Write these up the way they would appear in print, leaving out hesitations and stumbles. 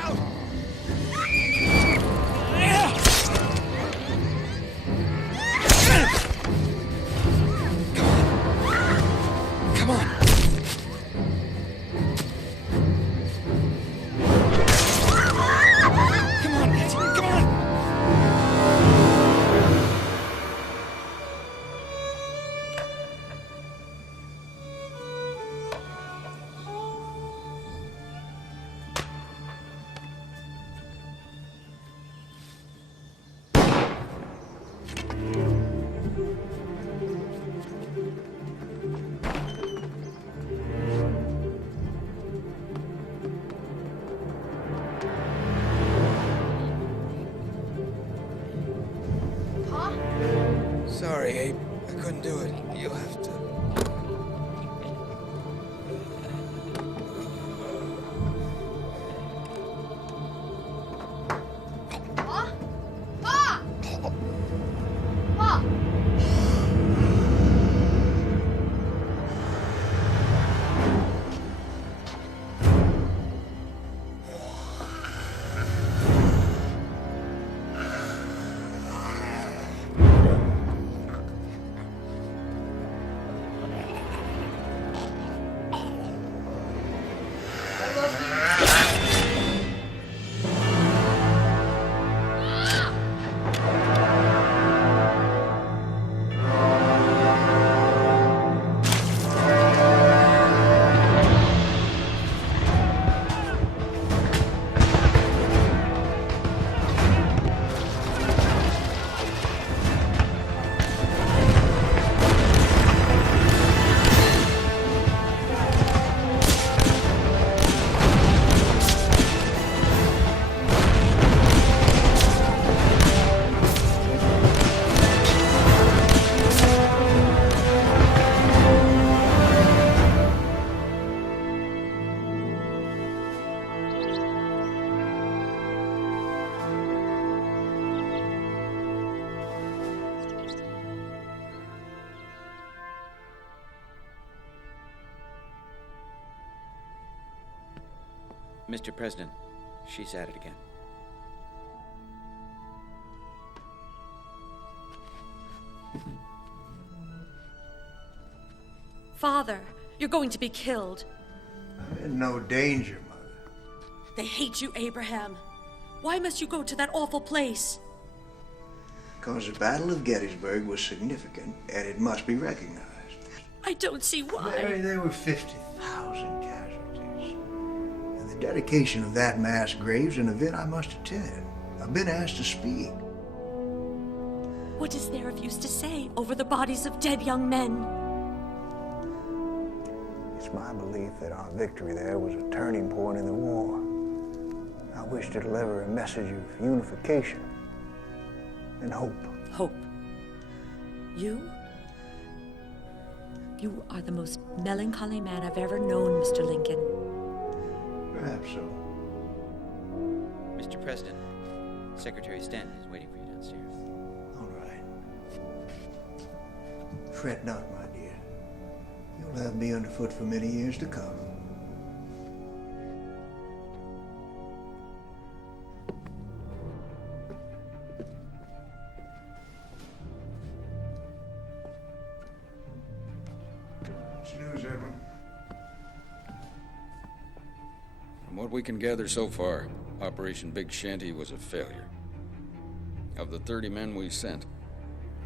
out! Come on. Come on, Nancy, come on! Sorry, Abe. I couldn't do it. You'll have to... Pa? Pa! Pa! Mr. President, she's at it again. Father, you're going to be killed. I'm in no danger, Mother. They hate you, Abraham. Why must you go to that awful place? Because the Battle of Gettysburg was significant, and it must be recognized. I don't see why. Mary, there were 50,000 casualties. And the dedication of that mass grave's an event I must attend. I've been asked to speak. What is there of use to say over the bodies of dead young men? It's my belief that our victory there was a turning point in the war. I wish to deliver a message of unification and hope. Hope. You are the most melancholy man I've ever known, Mr. Lincoln. Perhaps so. Mr. President, Secretary Stanton is waiting for you downstairs. All right. Fret not, my dear. You'll have me underfoot for many years to come. What's news, Edwin? From what we can gather so far, Operation Big Shanty was a failure. Of the 30 men we sent,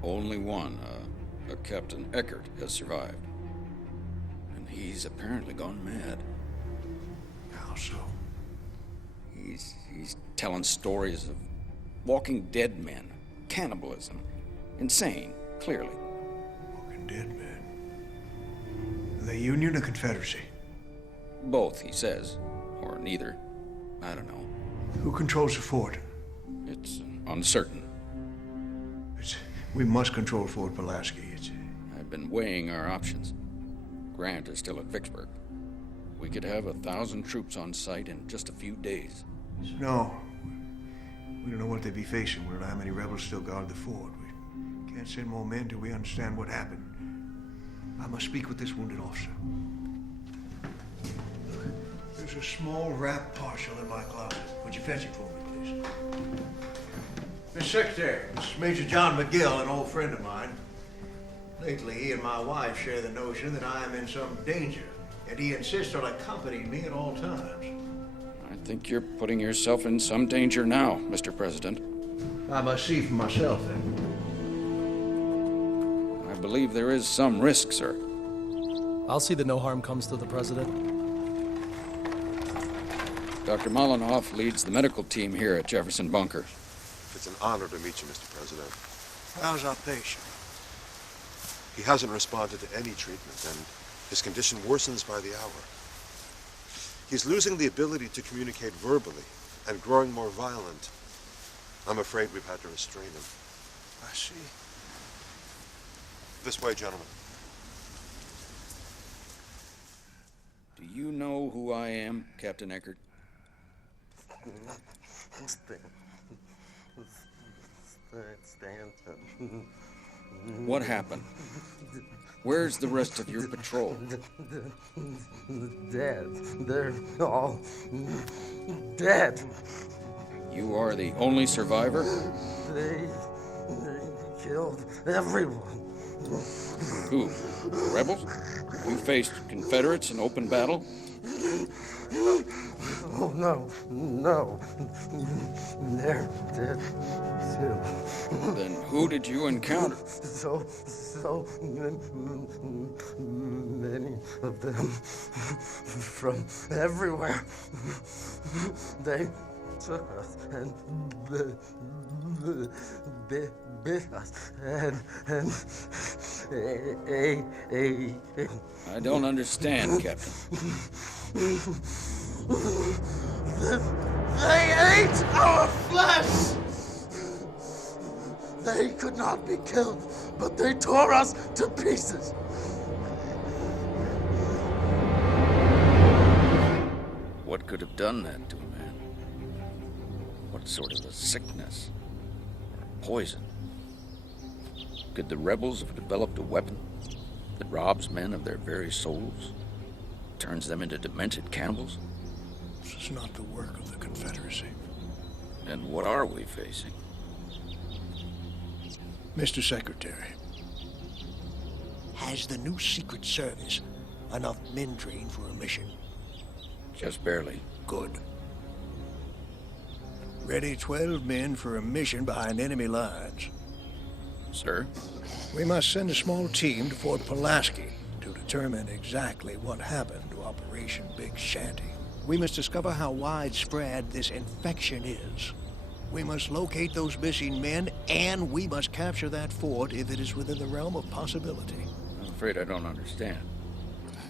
only one, a Captain Eckert, has survived. And he's apparently gone mad. How so? He's telling stories of walking dead men, cannibalism. Insane, clearly. Walking dead men. The Union or Confederacy? Both, he says. Or neither. I don't know. Who controls the fort? It's uncertain. We must control Fort Pulaski. I've been weighing our options. Grant is still at Vicksburg. We could have 1,000 troops on site in just a few days. No. We don't know what they'd be facing. We don't know how many rebels still guard the fort. We can't send more men till we understand what happened. I must speak with this wounded officer. There's a small wrapped parcel in my closet. Would Would you fetch it for me, please? Mr. Secretary, this is Major John McGill, an old friend of mine. Lately, he and my wife share the notion that I am in some danger, and he insists on accompanying me at all times. I think you're putting yourself in some danger now, Mr. President. I must see for myself, then. I believe there is some risk, sir. I'll see that no harm comes to the president. Dr. Mollenhoff leads the medical team here at Jefferson Bunker. It's an honor to meet you, Mr. President. How's our patient? He hasn't responded to any treatment, and his condition worsens by the hour. He's losing the ability to communicate verbally and growing more violent. I'm afraid we've had to restrain him. I see. This way, gentlemen. Do you know who I am, Captain Eckert? Stanton. What happened? Where's the rest of your patrol? Dead. They're all dead. You are the only survivor? They killed everyone. Who? The rebels? You faced Confederates in open battle? Oh, no. They're dead, too. Then who did you encounter? So many of them from everywhere. They took us and bit us and I don't understand, Captain. They ate our flesh! They could not be killed, but they tore us to pieces. What could have done that to a man? What sort of a sickness? Or poison? Could the rebels have developed a weapon that robs men of their very souls? Turns them into demented cannibals? This is not the work of the Confederacy. And what are we facing? Mr. Secretary, has the new Secret Service enough men trained for a mission? Just barely. Good. Ready 12 men for a mission behind enemy lines. Sir? We must send a small team to Fort Pulaski to determine exactly what happened to Operation Big Shanty. We must discover how widespread this infection is. We must locate those missing men, and we must capture that fort if it is within the realm of possibility. I'm afraid I don't understand.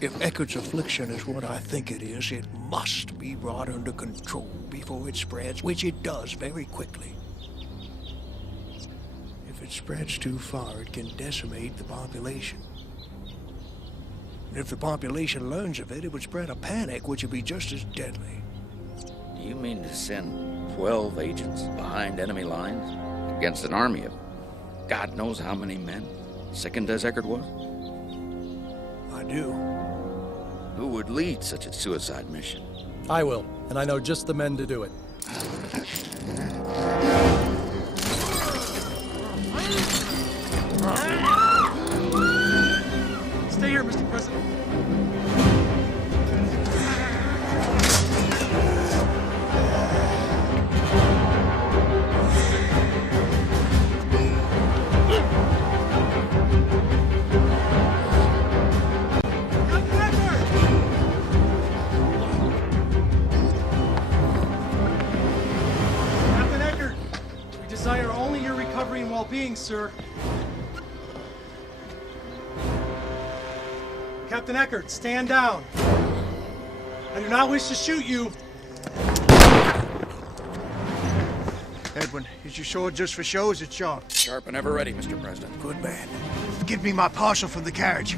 If Eckert's affliction is what I think it is, it must be brought under control before it spreads, which it does very quickly. If it spreads too far, it can decimate the population. And if the population learns of it, it would spread a panic, which would be just as deadly. Do you mean to send 12 agents behind enemy lines against an army of God knows how many men, sickened as Eckert was? I do. Who would lead such a suicide mission? I will, and I know just the men to do it. Stay here, Mr. President. Captain Eckert, we desire only your recovery and well-being, sir. Captain Eckert, stand down. I do not wish to shoot you. Edwin, is your sword just for show, or is it sharp? Sharp and ever ready, Mr. President. Good man. Give me my parcel from the carriage.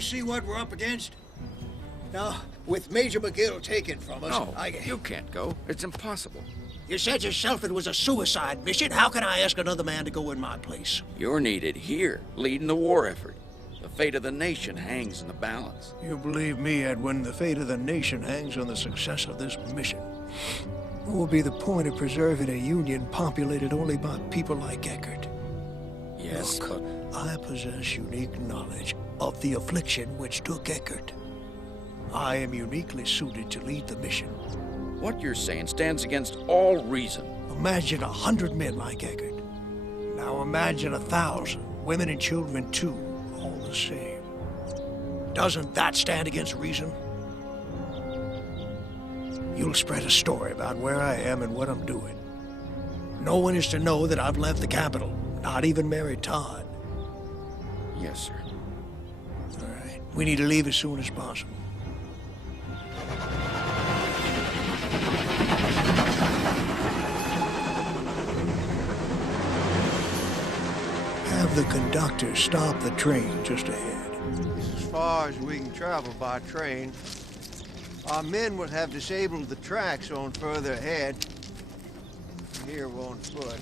you see what we're up against? Now, with Major McGill taken from us, No, you can't go. It's impossible. You said yourself it was a suicide mission. How can I ask another man to go in my place? You're needed here, leading the war effort. The fate of the nation hangs in the balance. You believe me, Edwin, the fate of the nation hangs on the success of this mission. What will be the point of preserving a union populated only by people like Eckert? Yes, Look, but... I possess unique knowledge of the affliction which took Eckert. I am uniquely suited to lead the mission. What you're saying stands against all reason. Imagine 100 men like Eckert. Now imagine 1,000, women and children too, all the same. Doesn't that stand against reason? You'll spread a story about where I am and what I'm doing. No one is to know that I've left the capital, not even Mary Todd. Yes, sir. All right, we need to leave as soon as possible. Have the conductor stop the train just ahead. It's as far as we can travel by train. Our men would have disabled the tracks on further ahead. Here on foot.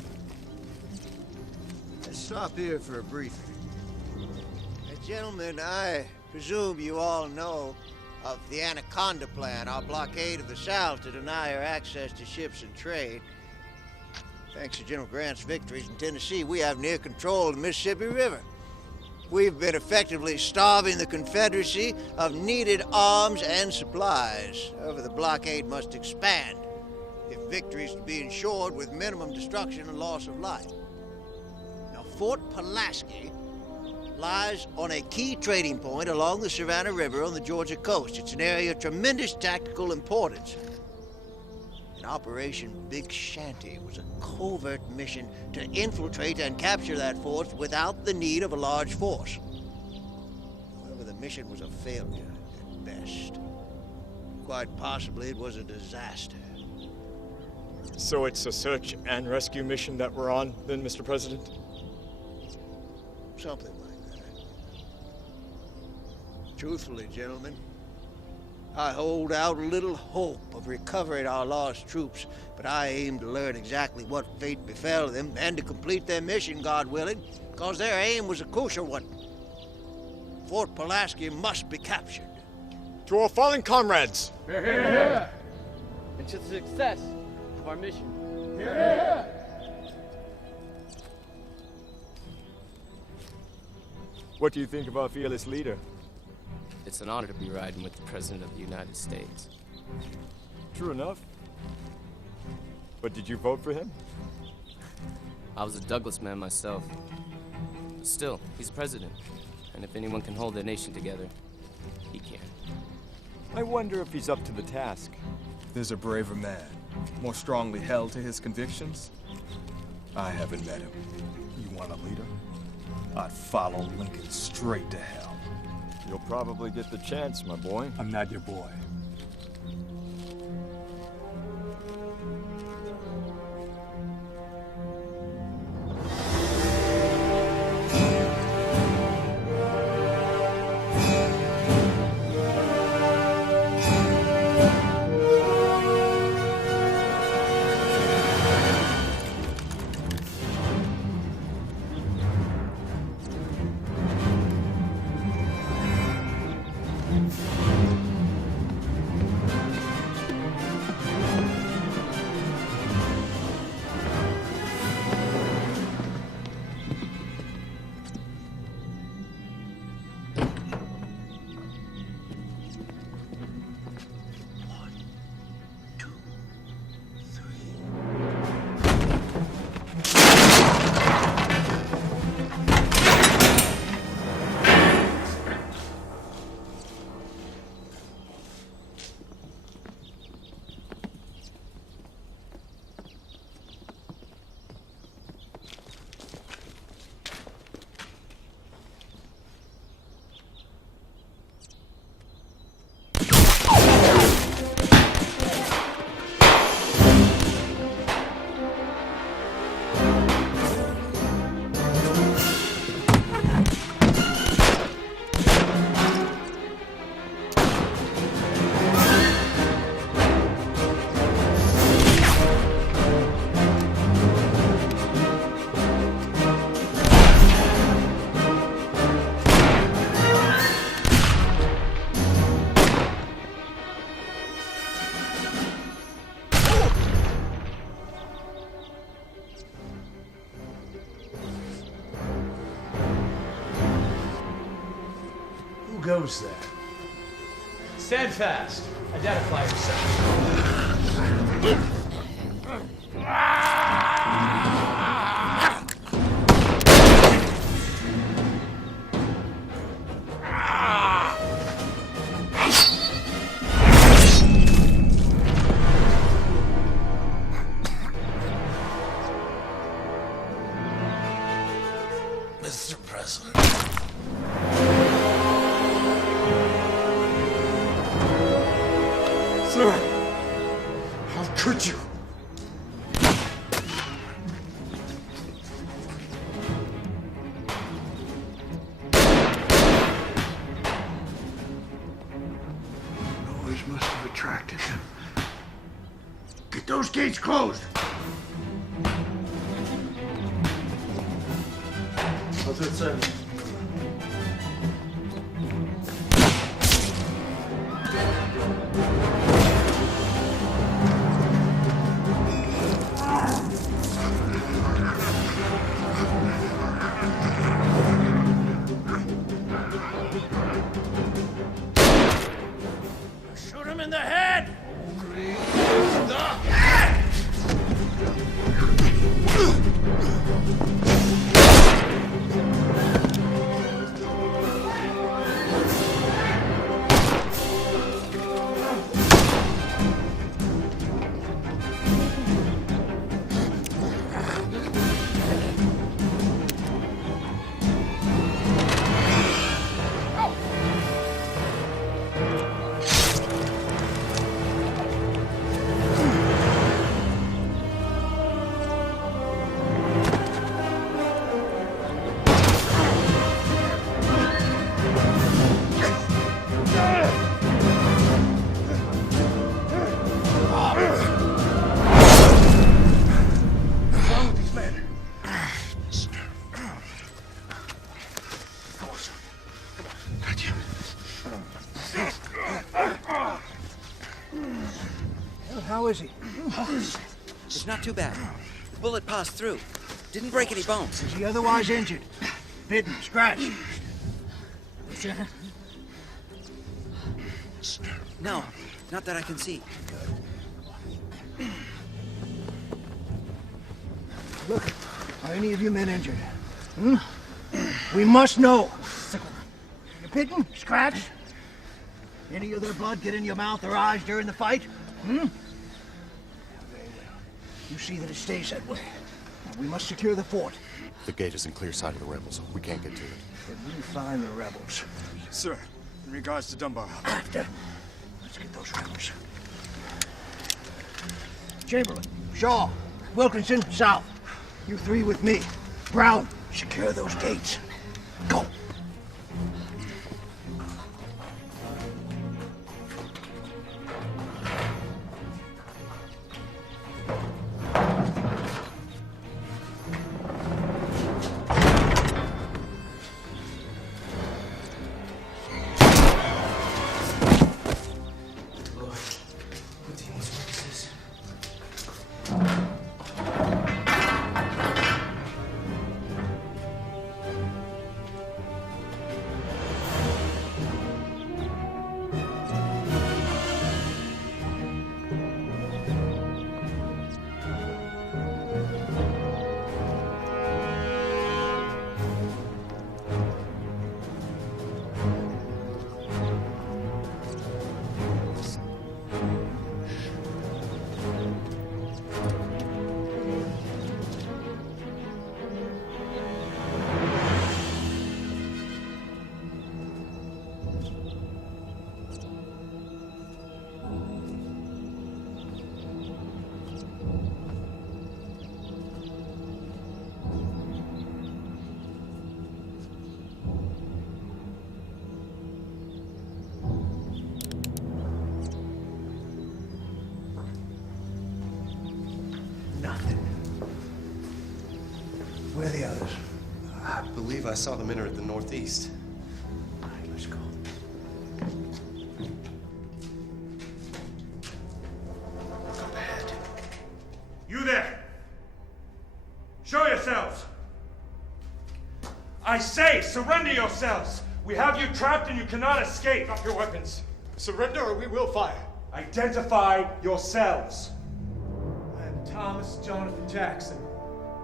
Let's stop here for a briefing. Gentlemen, I presume you all know of the Anaconda Plan, our blockade of the South to deny her access to ships and trade. Thanks to General Grant's victories in Tennessee, we have near control of the Mississippi River. We've been effectively starving the Confederacy of needed arms and supplies. However, the blockade must expand if victory is to be ensured with minimum destruction and loss of life. Now, Fort Pulaski lies on a key trading point along the Savannah River on the Georgia coast. It's an area of tremendous tactical importance. And Operation Big Shanty was a covert mission to infiltrate and capture that fort without the need of a large force. However, the mission was a failure at best. Quite possibly it was a disaster. So it's a search and rescue mission that we're on, then, Mr. President? Something like that. Truthfully, gentlemen, I hold out little hope of recovering our lost troops, but I aim to learn exactly what fate befell them and to complete their mission, God willing, because their aim was a kosher one. Fort Pulaski must be captured. To our fallen comrades! Hear, hear, hear. And to the success of our mission. Hear, hear. What do you think of our fearless leader? It's an honor to be riding with the President of the United States. True enough. But did you vote for him? I was a Douglas man myself. But still, he's president. And if anyone can hold the nation together, he can. I wonder if he's up to the task. There's a braver man, more strongly held to his convictions. I haven't met him. You want a leader? I'd follow Lincoln straight to hell. You'll probably get the chance, my boy. I'm not your boy. goes there? Stand fast. Identify yourself. Mr. President. Sir, how could you? Noise must have attracted him. Get those gates closed! What's it say? Shoot him in the head! What's wrong with these men? Well, how is he? It's not too bad. The bullet passed through. Didn't break any bones. Is he otherwise injured? Bitten, scratched? No, not that I can see. Look, are any of you men injured? Hmm? We must know. You bitten? Scratched? Any of their blood get in your mouth or eyes during the fight? Hmm? Very well. You see that it stays that way. We must secure the fort. The gate is in clear sight of the rebels. We can't get to it. Then we find the rebels. Sir, in regards to Dunbar House. After. Let's get those rebels. Chamberlain, Shaw, Wilkinson, south. You three with me. Brown, secure those gates. Go. Where are the others? I believe I saw them enter at the northeast. All right, let's go. Look up ahead. You there! Show yourselves! I say, surrender yourselves! We have you trapped and you cannot escape. Drop your weapons. Surrender or we will fire. Identify yourselves. I am Thomas Jonathan Jackson,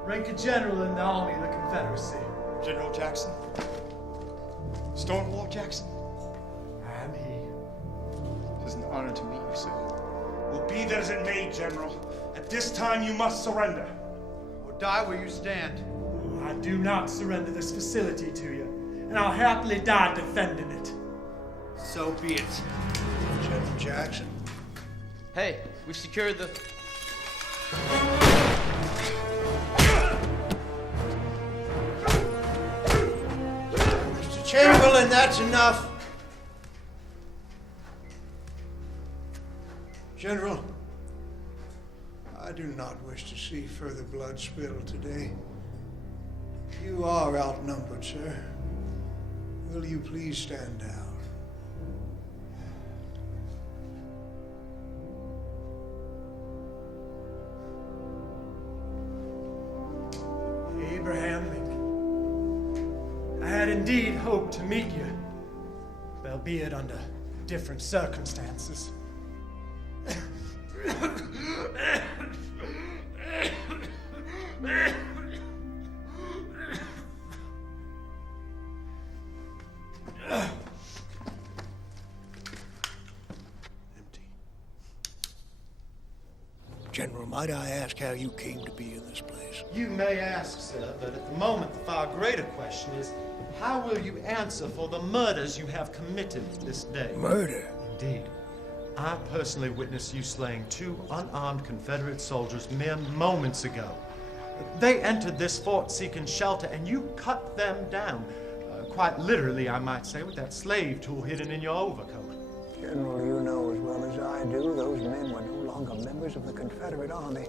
rank of general in the Army of the Confederacy. General Jackson? Stonewall Jackson? I am he. It is an honor to meet you, sir. Will be that as it may, General. At this time you must surrender. Or die where you stand. I do not surrender this facility to you, and I'll happily die defending it. So be it. General Jackson. Hey, we've secured the... Mr. Chamberlain, that's enough. General, I do not wish to see further blood spilled today. You are outnumbered, sir. Will you please stand down? Abraham Lincoln, I had indeed hoped to meet you, albeit under different circumstances. General, might I ask how you came to be in this place? You may ask, sir, but at the moment the far greater question is, how will you answer for the murders you have committed this day? Murder? Indeed. I personally witnessed you slaying 2 unarmed Confederate soldiers mere moments ago. They entered this fort seeking shelter, and you cut them down. Quite literally, I might say, with that slave tool hidden in your overcoat. General, you know as well as I do, those men were no longer members of the Confederate Army.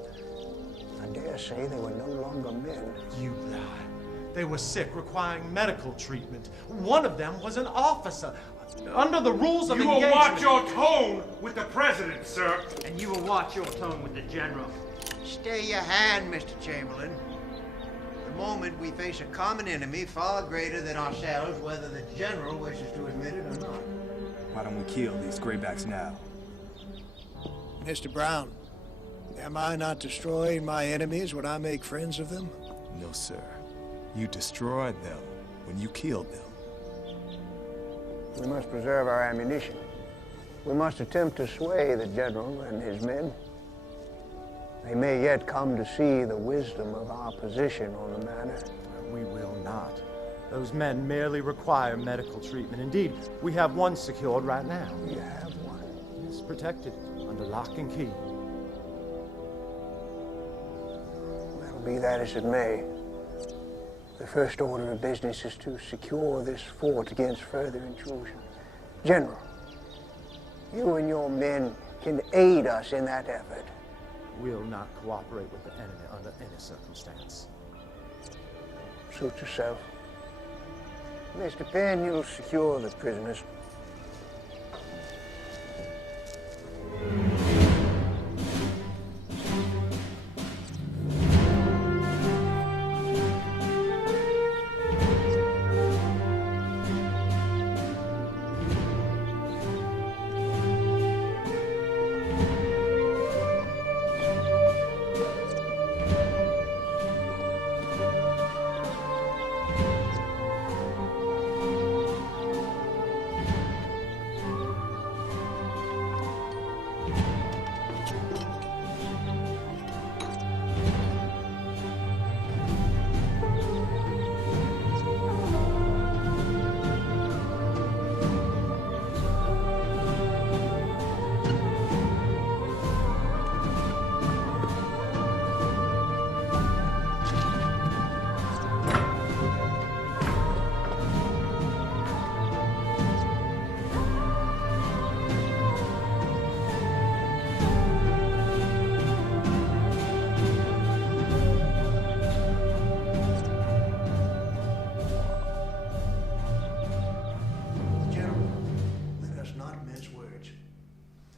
I dare say they were no longer men. You lie. They were sick, requiring medical treatment. One of them was an officer. Under the rules of engagement... You will watch your tone with the president, sir. And you will watch your tone with the general. Stay your hand, Mr. Chamberlain. At the moment, we face a common enemy far greater than ourselves, whether the general wishes to admit it or not. Why don't we kill these graybacks now? Mr. Brown, am I not destroying my enemies when I make friends of them? No, sir. You destroyed them when you killed them. We must preserve our ammunition. We must attempt to sway the general and his men. They may yet come to see the wisdom of our position on the matter. We will not. Those men merely require medical treatment. Indeed, we have one secured right now. You have one? It's protected under lock and key. Well, be that as it may, the first order of business is to secure this fort against further intrusion. General, you and your men can aid us in that effort. We'll not cooperate with the enemy under any circumstance. Suit yourself. Mr. Penn, you'll secure the prisoners.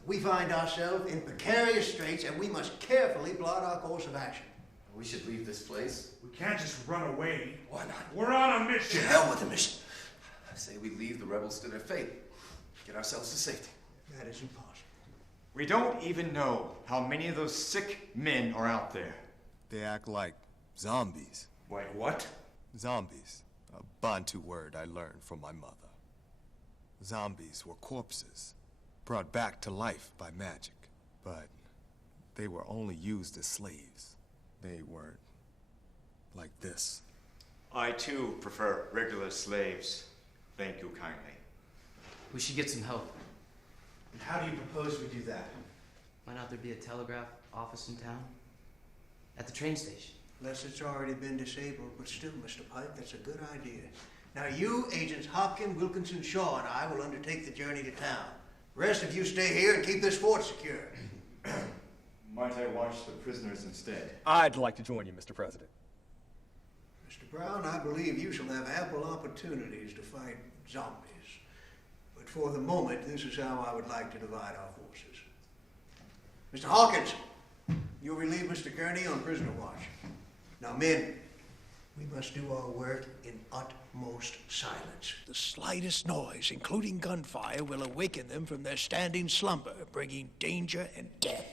We find ourselves in precarious straits, and we must carefully plot our course of action. We should leave this place. We can't just run away. Why not? We're on a mission. To hell with the mission. say we leave the rebels to their fate. Get ourselves to safety. That is impossible. We don't even know how many of those sick men are out there. They act like zombies. Wait, what? Zombies. A Bantu word I learned from my mother. Zombies were corpses, brought back to life by magic. But they were only used as slaves. They weren't like this. I too prefer regular slaves. Thank you kindly. We should get some help. And how do you propose we do that? Might not there be a telegraph office in town? At the train station. Unless it's already been disabled, but still, Mr. Pike, that's a good idea. Now you, Agents Hopkins, Wilkinson, Shaw, and I will undertake the journey to town. The rest of you stay here and keep this fort secure. Might I watch the prisoners instead? I'd like to join you, Mr. President. Mr. Brown, I believe you shall have ample opportunities to fight zombies. But for the moment, this is how I would like to divide our forces. Mr. Hawkins, you'll relieve Mr. Kearney on prisoner watch. Now, men, we must do our work in utmost silence. The slightest noise, including gunfire, will awaken them from their standing slumber, bringing danger and death.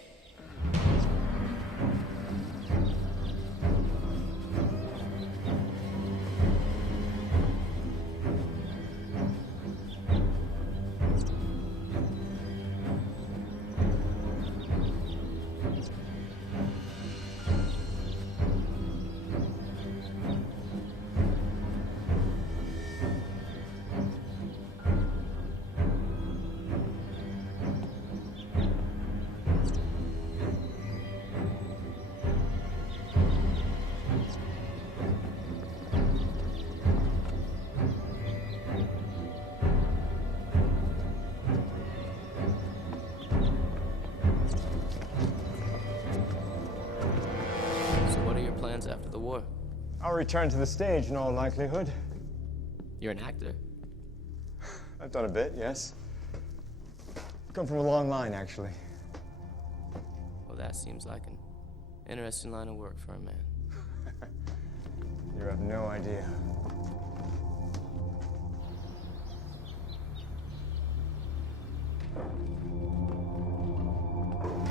After the war? I'll return to the stage in all likelihood. You're an actor. I've done a bit, yes. Come from a long line, actually. Well, that seems like an interesting line of work for a man. You have no idea.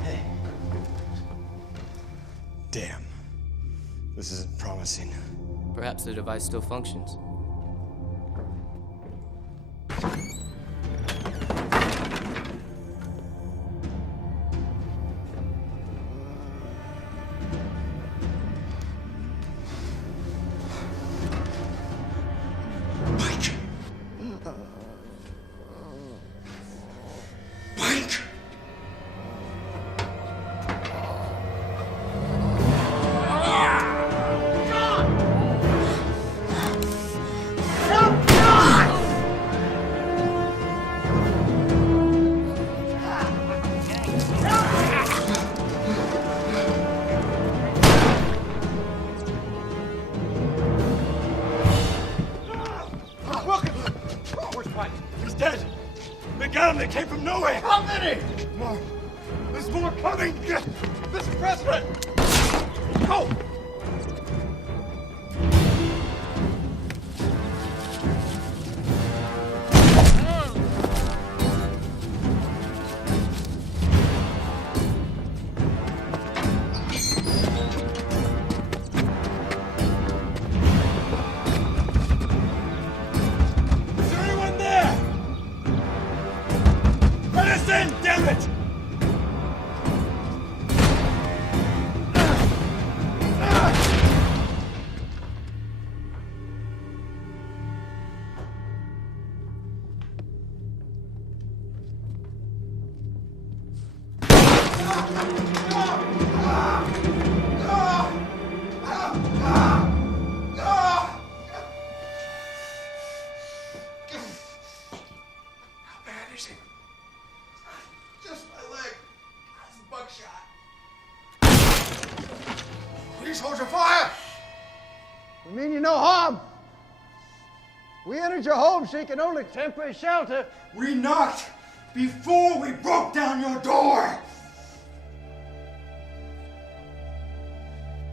Hey. Damn. This isn't promising. Perhaps the device still functions. They came from nowhere! How many? More. There's more coming! Mr. President! Go! Damn it! Please hold your fire! We mean you no harm. We entered your home seeking only temporary shelter. We knocked before we broke down your door!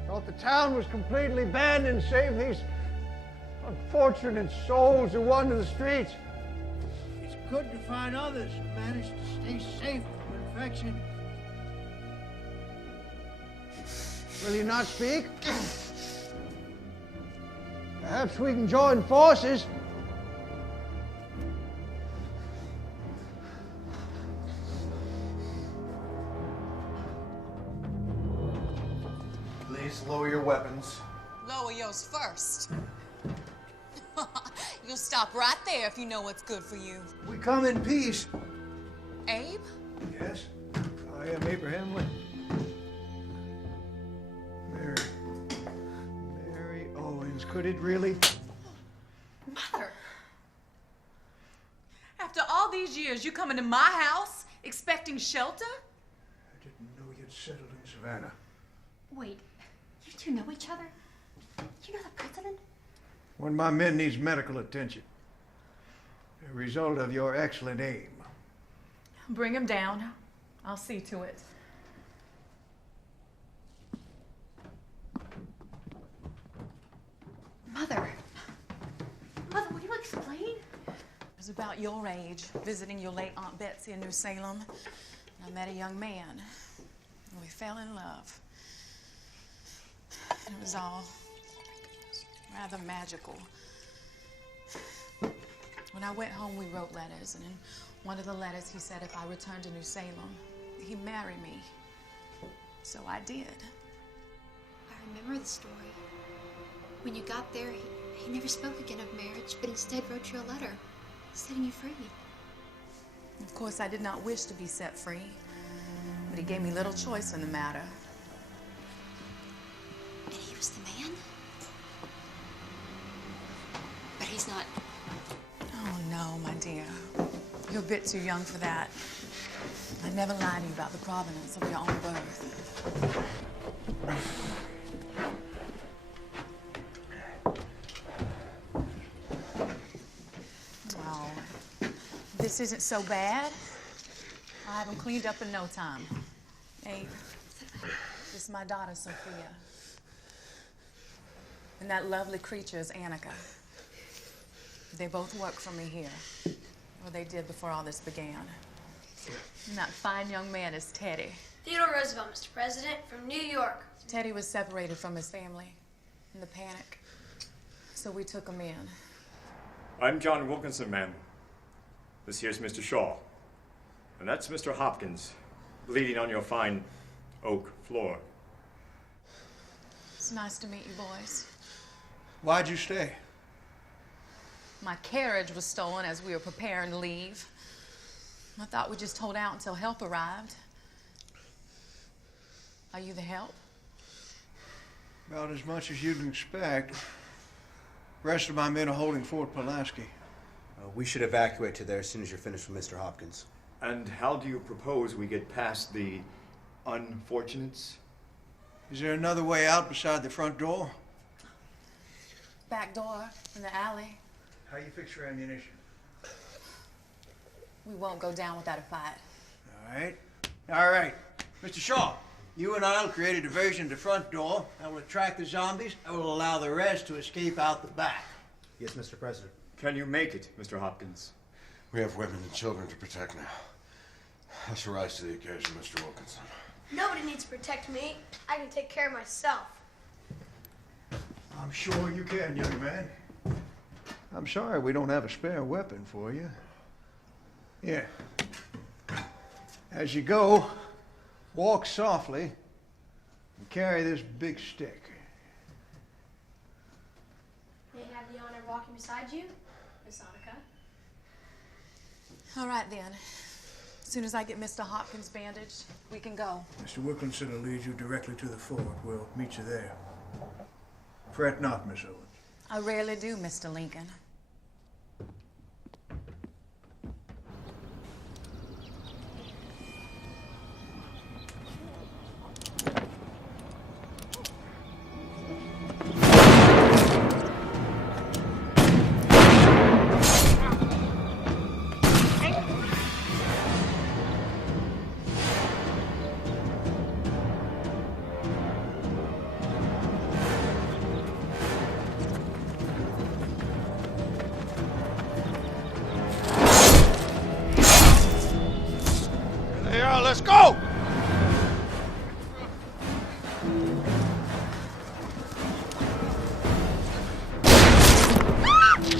Thought the town was completely abandoned save these Unfortunate souls who wander the streets. It's good to find others who manage to stay safe from infection. Will you not speak? Perhaps we can join forces. Please lower your weapons. Lower yours first. You'll stop right there if you know what's good for you. We come in peace. Abe? Yes, I am Abraham Lincoln. Mary Owens, could it really? Mother! After all these years, you come into my house expecting shelter? I didn't know you'd settled in Savannah. Wait, you two know each other? You know the president? One of my men needs medical attention. A result of your excellent aim. Bring him down. I'll see to it. Mother, will you explain? I was about your age, visiting your late Aunt Betsy in New Salem. And I met a young man. And we fell in love. It was all rather magical. When I went home, we wrote letters, and in one of the letters, he said if I returned to New Salem, he'd marry me. So I did. I remember the story. When you got there, he never spoke again of marriage, but instead wrote you a letter, setting you free. Of course, I did not wish to be set free, but he gave me little choice in the matter. And he was the man? But he's not... Oh, no, my dear. You're a bit too young for that. I never lied to you about the provenance of your own birth. Oh, this isn't so bad. I'll have them cleaned up in no time. Abe, this is my daughter, Sophia. And that lovely creature is Annika. They both work for me here. Or they did before all this began. And that fine young man is Teddy. Theodore Roosevelt, Mr. President, from New York. Teddy was separated from his family in the panic. So we took him in. I'm John Wilkinson, ma'am. This here's Mr. Shaw. And that's Mr. Hopkins, bleeding on your fine oak floor. It's nice to meet you, boys. Why'd you stay? My carriage was stolen as we were preparing to leave. I thought we'd just hold out until help arrived. Are you the help? About as much as you'd expect. Rest of my men are holding Fort Pulaski. We should evacuate to there as soon as you're finished with Mr. Hopkins. And how do you propose we get past the unfortunates? Is there another way out beside the front door? Back door in the alley. How you fix your ammunition? We won't go down without a fight. All right. Mr. Shaw, you and I'll create a diversion at the front door that will attract the zombies and will allow the rest to escape out the back. Yes, Mr. President. Can you make it, Mr. Hopkins? We have women and children to protect now. Let's rise to the occasion, Mr. Wilkinson. Nobody needs to protect me. I can take care of myself. I'm sure you can, young man. I'm sorry we don't have a spare weapon for you. Here. As you go, walk softly and carry this big stick. May I have the honor of walking beside you, Miss Annika? All right, then. As soon as I get Mr. Hopkins bandaged, we can go. Mr. Wilkinson will lead you directly to the fort. We'll meet you there. Fret not, Miss Owens. I rarely do, Mr. Lincoln. Let's go!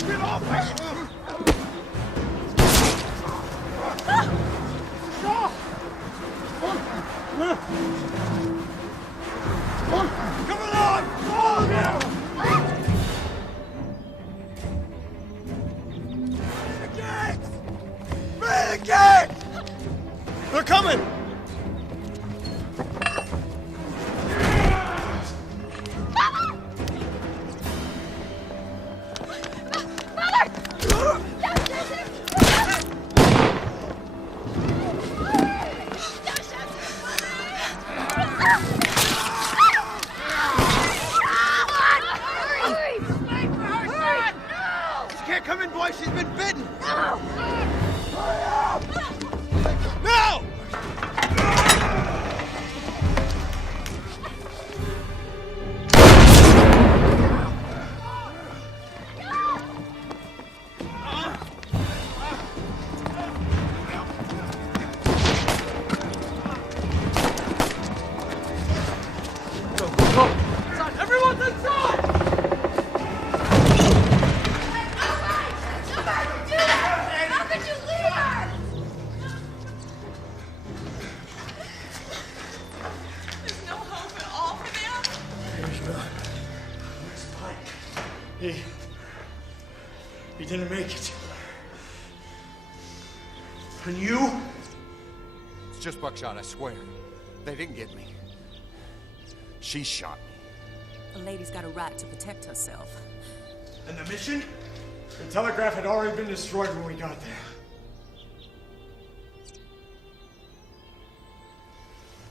Get off me! Come along! All of you! The gates! Free the gates! They're coming! She can't come in, boy. She's been bitten. No! Hurry up! No! Inside! Everyone's inside! How could you leave her? There's no hope at all for them. There's none. Where's Pike? He didn't make it. And you? It's just buckshot, I swear. They didn't get me. She shot me. The lady's got a right to protect herself. And the mission? The telegraph had already been destroyed when we got there.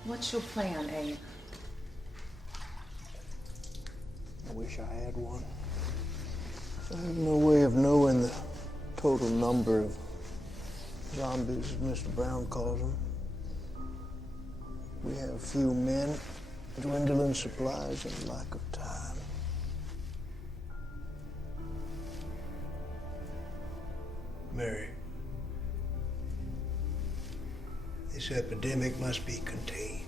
What's your plan, Abe? I wish I had one. I have no way of knowing the total number of zombies, as Mr. Brown calls them. We have few men, dwindling supplies, and lack of time. Mary, this epidemic must be contained.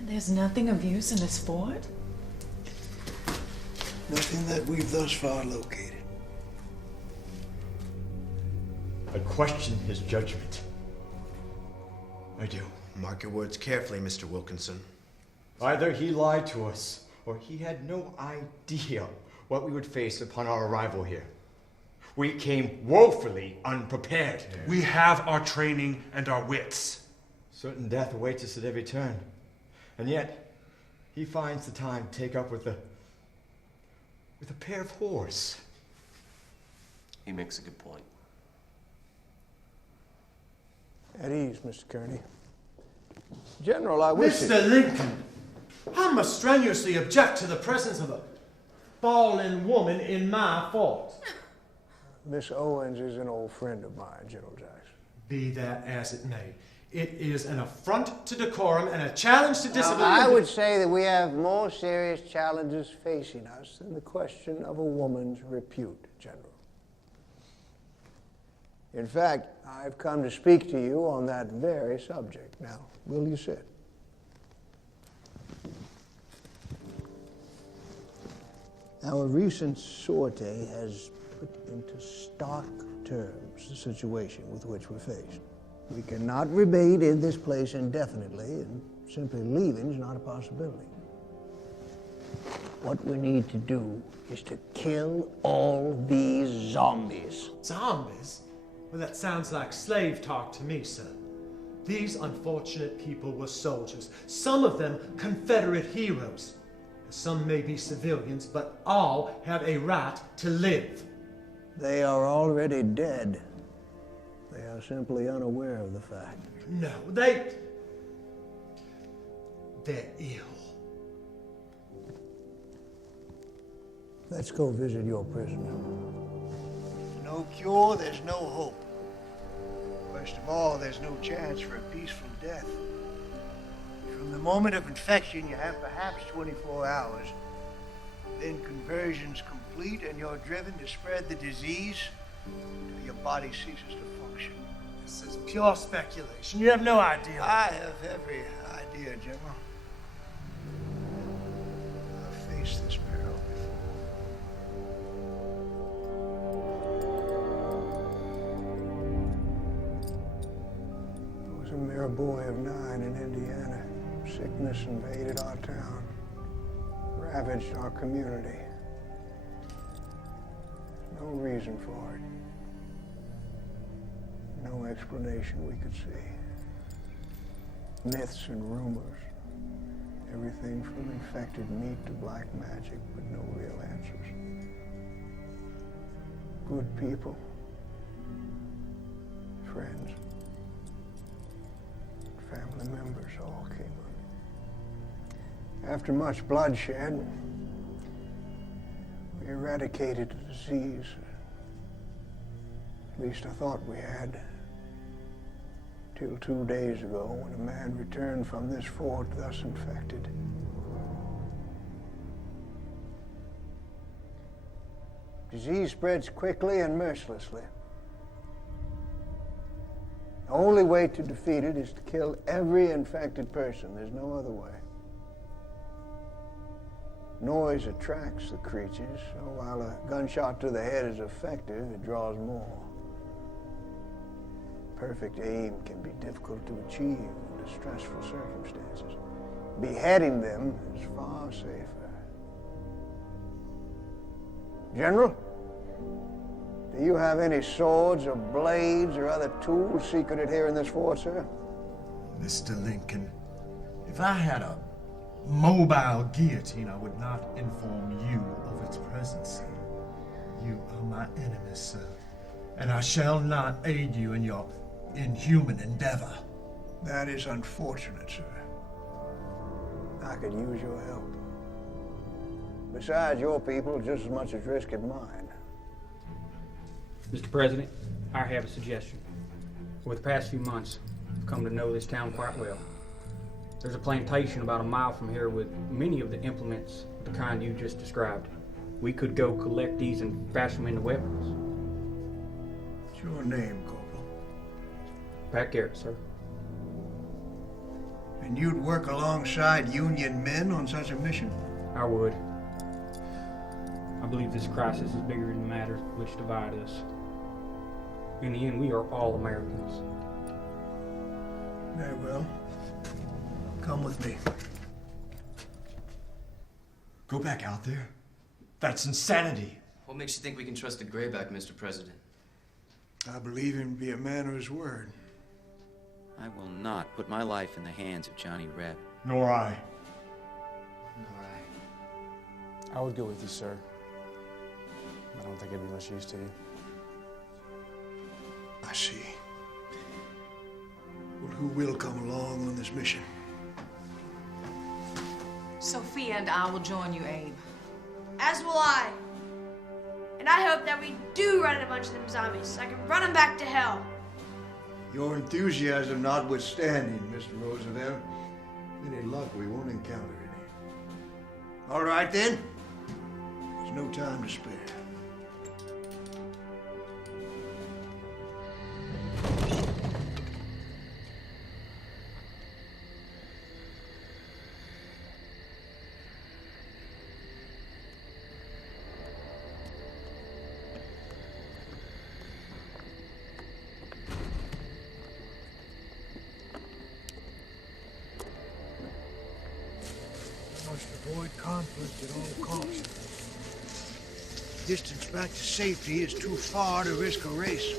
There's nothing of use in this fort? Nothing that we've thus far located. I question his judgment. I do. Mark your words carefully, Mr. Wilkinson. Either he lied to us, or he had no idea what we would face upon our arrival here. We came woefully unprepared. We have our training and our wits. Certain death awaits us at every turn. And yet, he finds the time to take up with a pair of whores. He makes a good point. At ease, Mr. Kearney. General, I wish Mr. Lincoln, I must strenuously object to the presence of a fallen woman in my fort. Miss Owens is an old friend of mine, General Jackson. Be that as it may, it is an affront to decorum and a challenge to discipline. I would say that we have more serious challenges facing us than the question of a woman's repute, General. In fact, I've come to speak to you on that very subject. Now, will you sit? Our recent sortie has put into stark terms the situation with which we're faced. We cannot remain in this place indefinitely, and simply leaving is not a possibility. What we need to do is to kill all these zombies. Zombies? Well, that sounds like slave talk to me, sir. These unfortunate people were soldiers, some of them Confederate heroes. Some may be civilians, but all have a right to live. They are already dead. They are simply unaware of the fact. No, they're ill. Let's go visit your prisoner. No cure, there's no hope. Worst of all, there's no chance for a peaceful death. From the moment of infection, you have perhaps 24 hours. Then conversion's complete and you're driven to spread the disease until your body ceases to function. This is pure speculation. You have no idea. I have every idea, General. I've faced this peril before. I was a mere boy of 9 in Indiana. Sickness invaded our town, ravaged our community. No reason for it. No explanation we could see. Myths and rumors. Everything from infected meat to black magic, but no real answers. Good people. Friends. Family members all came up. After much bloodshed, we eradicated the disease. At least I thought we had. Till 2 days ago, when a man returned from this fort thus infected. Disease spreads quickly and mercilessly. The only way to defeat it is to kill every infected person. There's no other way. Noise attracts the creatures, so while a gunshot to the head is effective, it draws more. Perfect aim can be difficult to achieve under stressful circumstances. Beheading them is far safer. General, do you have any swords or blades or other tools secreted here in this fort, sir? Mr. Lincoln, if I had a mobile guillotine, I would not inform you of its presence. You are my enemy, sir, and I shall not aid you in your inhuman endeavor. That is unfortunate, sir. I could use your help. Besides, your people are just as much at risk as mine. Mr. President, I have a suggestion. Over the past few months, I've come to know this town quite well. There's a plantation about a mile from here with many of the implements of the kind you just described. We could go collect these and fashion them into weapons. What's your name, Corporal? Pat Garrett, sir. And you'd work alongside Union men on such a mission? I would. I believe this crisis is bigger than the matters which divide us. In the end, we are all Americans. Very well. Come with me. Go back out there? That's insanity. What makes you think we can trust a grayback, Mr. President? I believe him to be a man of his word. I will not put my life in the hands of Johnny Reb. Nor I. I would go with you, sir. I don't think it'd be much use to you. I see. Well, who will come along on this mission? Sophia and I will join you, Abe. As will I. And I hope that we do run a bunch of them zombies so I can run them back to hell. Your enthusiasm notwithstanding, Mr. Roosevelt. Any luck, we won't encounter any. All right, then. There's no time to spare. Must avoid conflict at all costs. Distance back to safety is too far to risk a race.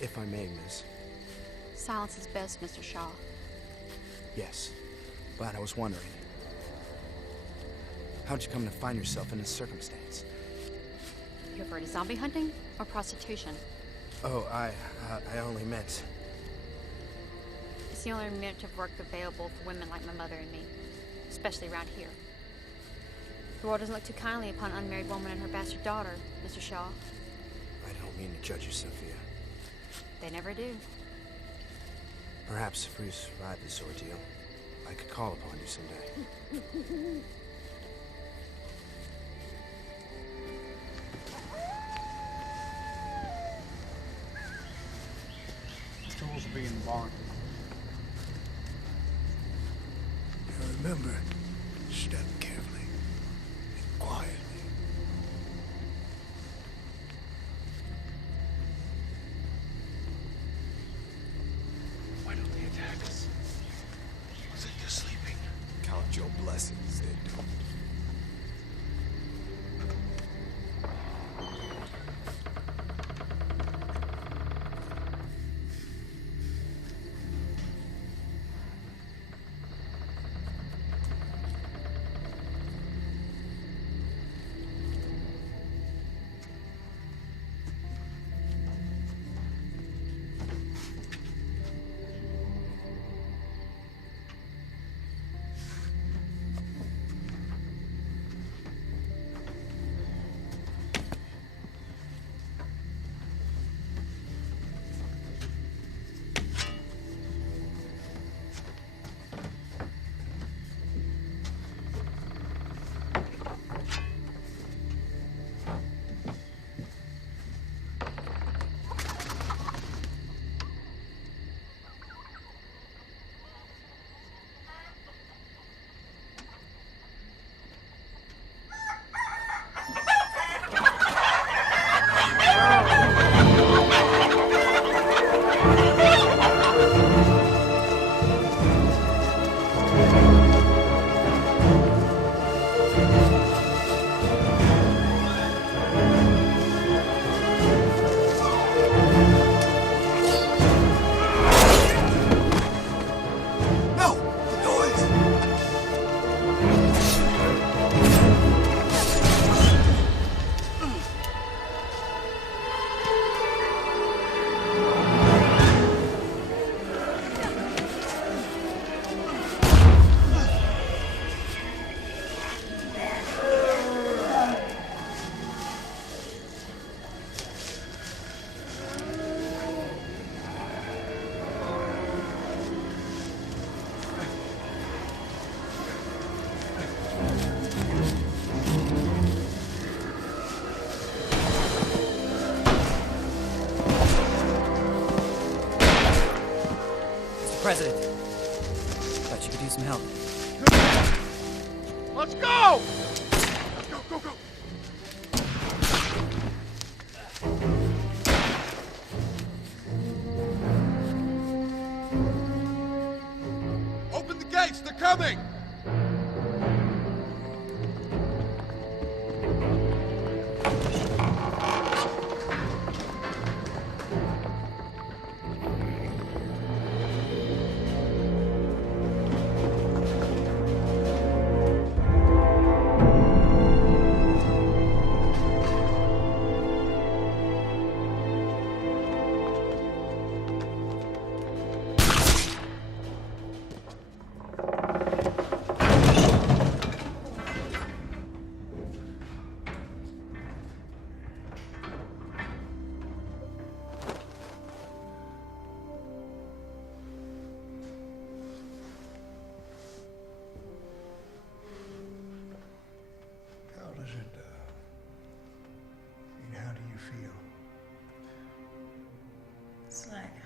If I may, miss. Silence is best, Mr. Shaw. Yes. But I was wondering, how'd you come to find yourself in this circumstance? You ever heard of zombie hunting or prostitution? Oh, I only meant... It's the only minute of work available for women like my mother and me, especially around here. The world doesn't look too kindly upon an unmarried woman and her bastard daughter, Mr. Shaw. I don't mean to judge you, Sophia. They never do. Perhaps if we survive this ordeal, I could call upon you someday. be in the barn. Now remember, step carefully and quietly. Why don't they attack us? Was it they're sleeping? Count your blessings, they do. President, thought you could use some help. Let's go! Go, go, go! Open the gates, they're coming! How do you feel? It's like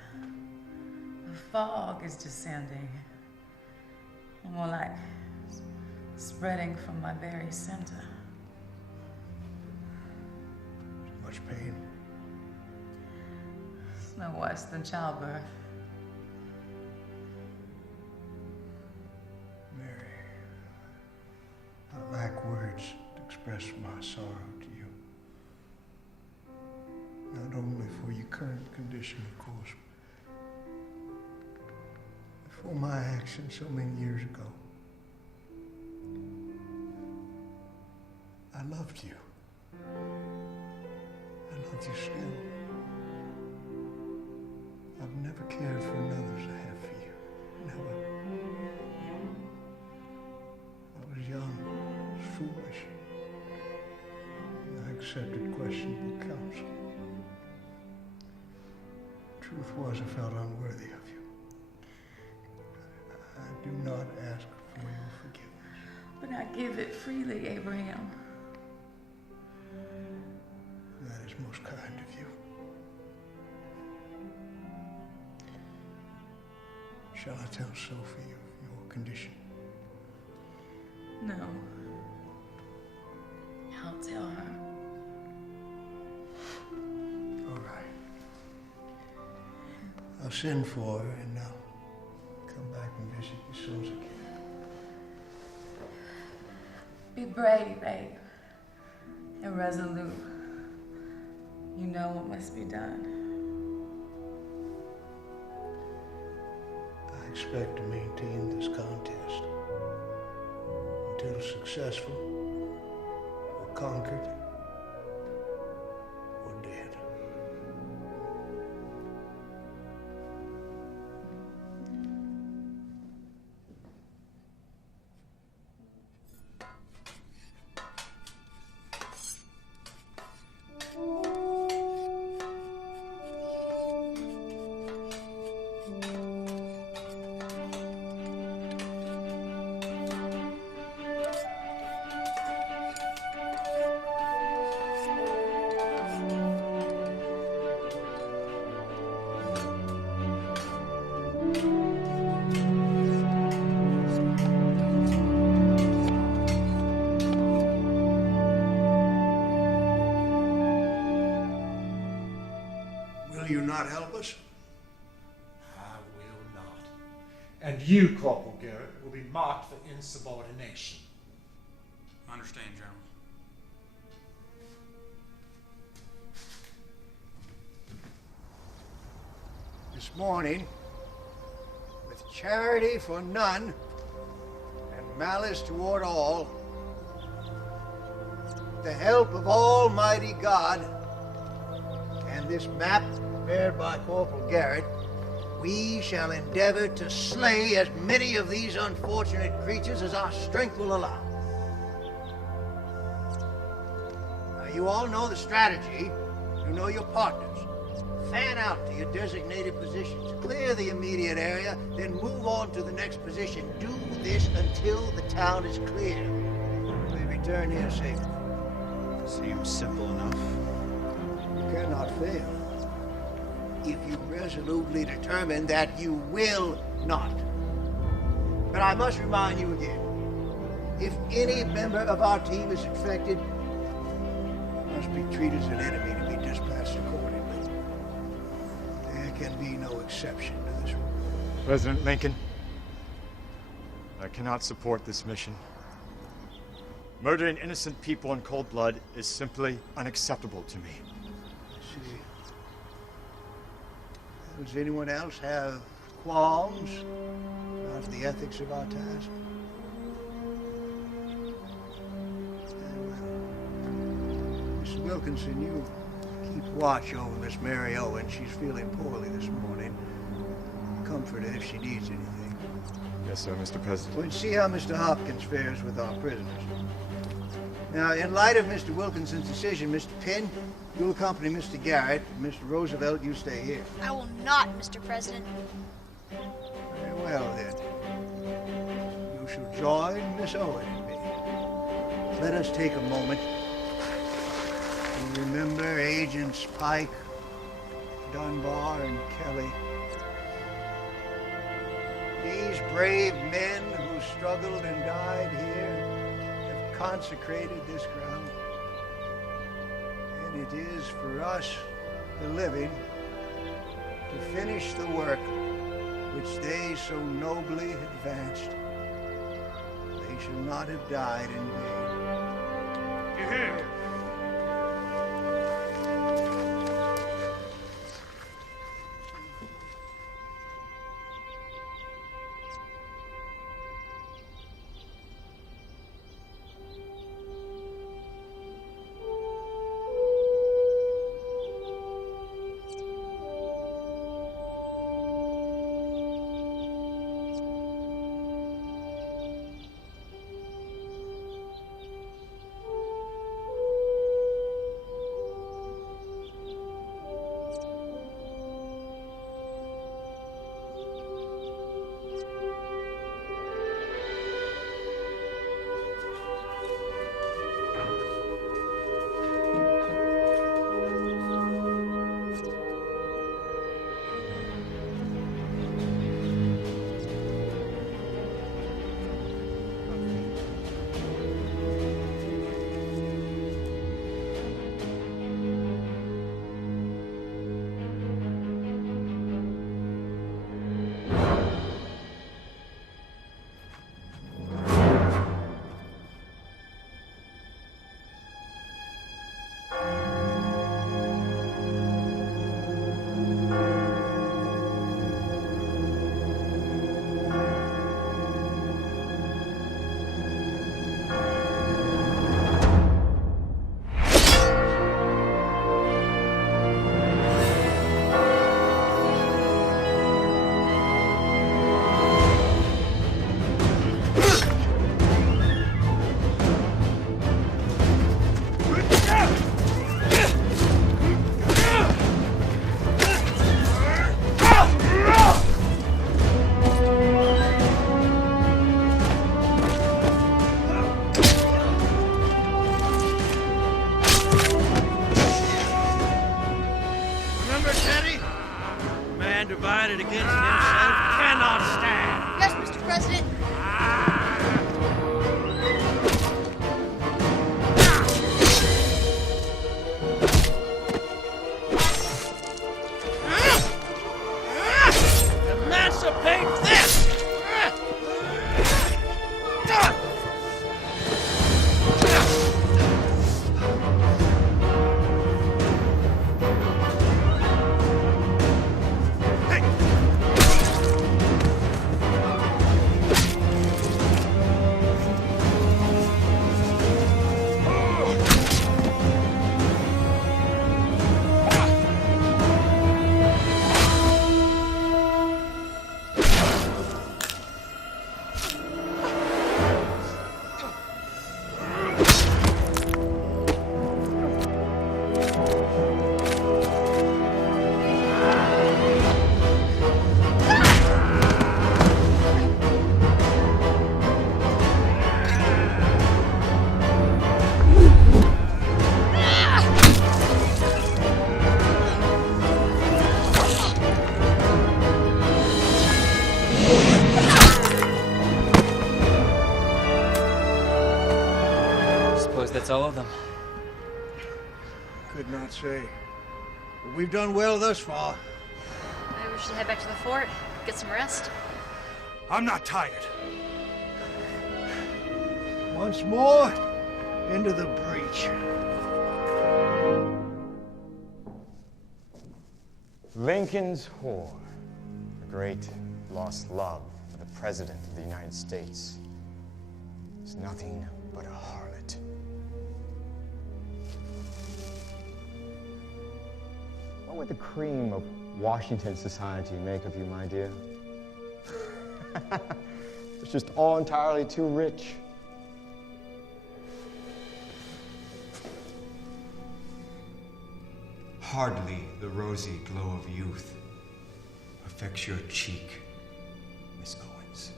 a fog is descending. More like spreading from my very center. Much pain? It's no worse than childbirth. Mary, I lack words to express my sorrow to you. Not only for your current condition, of course, but for my actions so many years ago. I loved you. I love you still. I've never cared for another as I have for you. Never. I was young, foolish. I accepted questionable counsel. Truth was, I felt unworthy of you. I do not ask for your forgiveness. But I give it freely, Abraham. That is most kind of you. Shall I tell Sophie of your condition? No. I'll tell her. All right. I'll send for her and I'll come back and visit you as soon as I can. Be brave, babe. And resolute. You know what must be done. I expect to maintain this contest until successful, or conquered, or dead. Will you not help us? I will not. And you, Corporal Garrett, will be marked for insubordination. I understand, General. This morning, with charity for none and malice toward all, with the help of Almighty God and this map prepared by Corporal Garrett, we shall endeavor to slay as many of these unfortunate creatures as our strength will allow. Now, you all know the strategy. You know your partners. Fan out to your designated positions. Clear the immediate area, then move on to the next position. Do this until the town is clear. We return here safely. Seems simple enough. You cannot fail if you resolutely determine that you will not. But I must remind you again, if any member of our team is infected, it must be treated as an enemy to be dispatched accordingly. There can be no exception to this rule. President Lincoln, I cannot support this mission. Murdering innocent people in cold blood is simply unacceptable to me. See, does anyone else have qualms about the ethics of our task? Mr. Wilkinson, you keep watch over Miss Mary Owen. She's feeling poorly this morning. Comfort her if she needs anything. Yes, sir, Mr. President. We'll see how Mr. Hopkins fares with our prisoners. Now, in light of Mr. Wilkinson's decision, Mr. Penn, you'll accompany Mr. Garrett. Mr. Roosevelt, you stay here. I will not, Mr. President. Very well, then. You shall join Miss Owen and me. Let us take a moment to remember Agents Pike, Dunbar, and Kelly. These brave men who struggled and died here have consecrated this ground. And it is for us, the living, to finish the work which they so nobly advanced. They shall not have died in vain. Here. suppose that's all of them. Could not say. But we've done well thus far. Maybe we should head back to the fort, get some rest. I'm not tired. Once more, into the breach. Lincoln's whore, the great lost love of the President of the United States, is nothing but a harlot. What would the cream of Washington society make of you, my dear? It's just all entirely too rich. Hardly the rosy glow of youth affects your cheek, Miss Owens.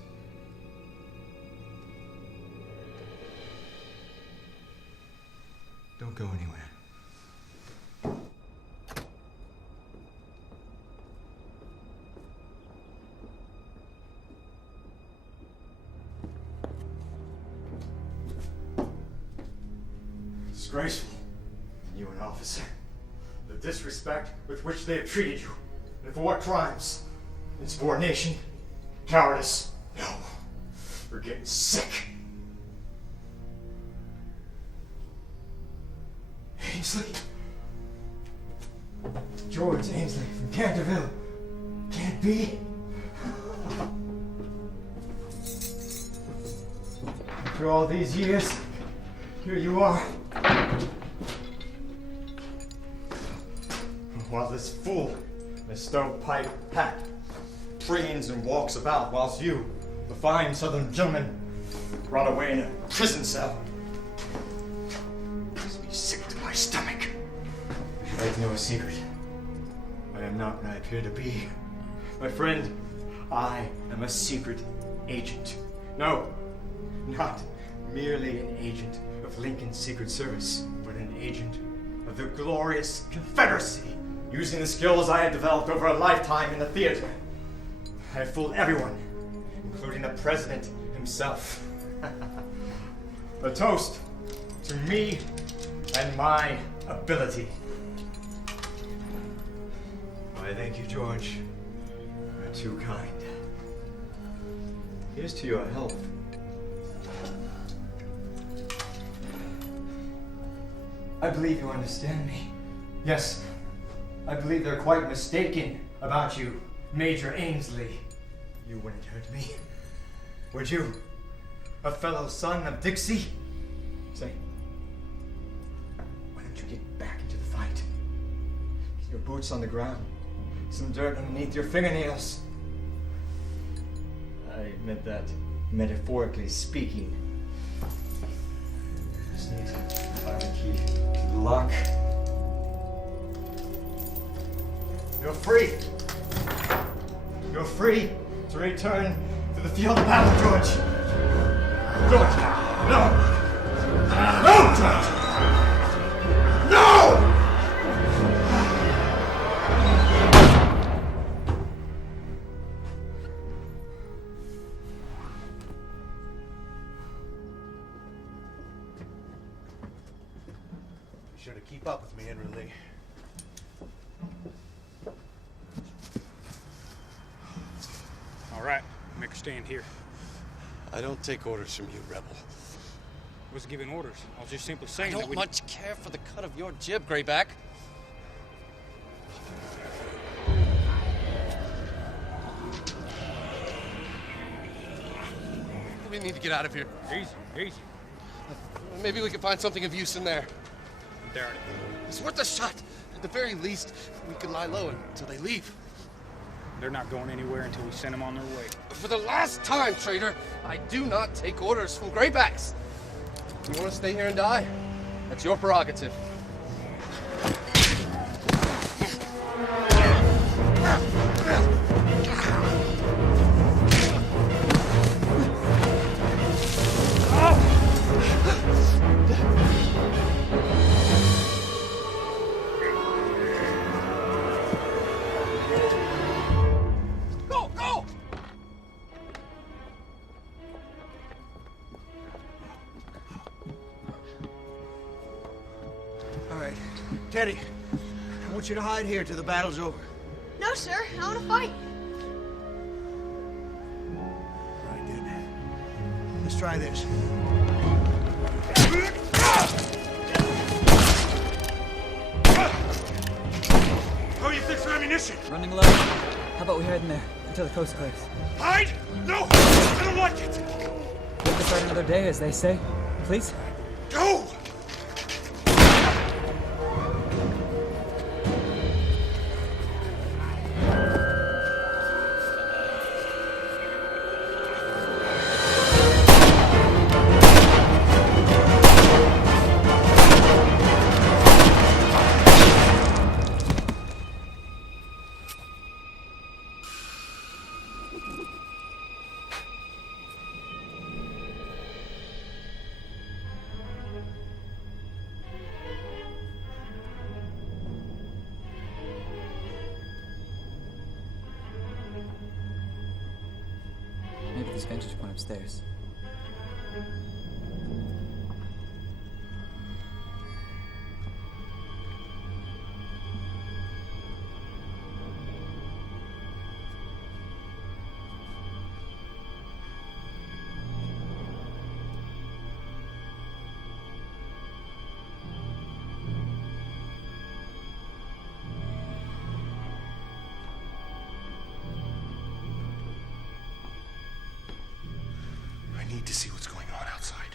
Don't go anywhere. Disgraceful. You, an officer. The disrespect with which they have treated you. And for what crimes? Insubordination? Cowardice? No. We're getting sick. Ainsley? George Ainsley from Canterville. Can't be. After all these years, here you are. While this fool, this stovepipe hat, preens and walks about, whilst you, the fine southern gentleman, rot away in a prison cell. Makes me sick to my stomach. You should like to know a secret. I am not what I appear to be. My friend, I am a secret agent. No, not merely an agent of Lincoln's Secret Service, but an agent of the glorious Confederacy, using the skills I have developed over a lifetime in the theater. I have fooled everyone, including the president himself. A toast to me and my ability. I thank you, George. You're too kind. Here's to your health. I believe you understand me. Yes, I believe they're quite mistaken about you, Major Ainsley. You wouldn't hurt me, would you? A fellow son of Dixie? Say, why don't you get back into the fight? Your boots on the ground, some dirt underneath your fingernails. I meant that metaphorically speaking. Just need to find the key to the lock. You're free. You're free to return to the field of battle, George. George, no! No, George! No! Be sure to keep up with me, Henry Lee. All right, make a stand here. I don't take orders from you, rebel. I was giving orders. I was just simply I saying that don't we... much care for the cut of your jib, Grayback. We need to get out of here. Easy, easy. Maybe we can find something of use in there. Darn it. It's worth a shot. At the very least, we can lie low until they leave. They're not going anywhere until we send them on their way. For the last time, traitor, I do not take orders from Graybacks. If you want to stay here and die, that's your prerogative. Go, go! Teddy, I want you to hide here till the battle's over. No, sir. I want to fight. All right, then. Let's try this. How are you fixing ammunition? Running low. How about we hide in there until the coast clears? Hide? No! I don't like it! Live to fight another day, as they say. Please? Go! Maybe this vantage point upstairs. I need to see what's going on outside.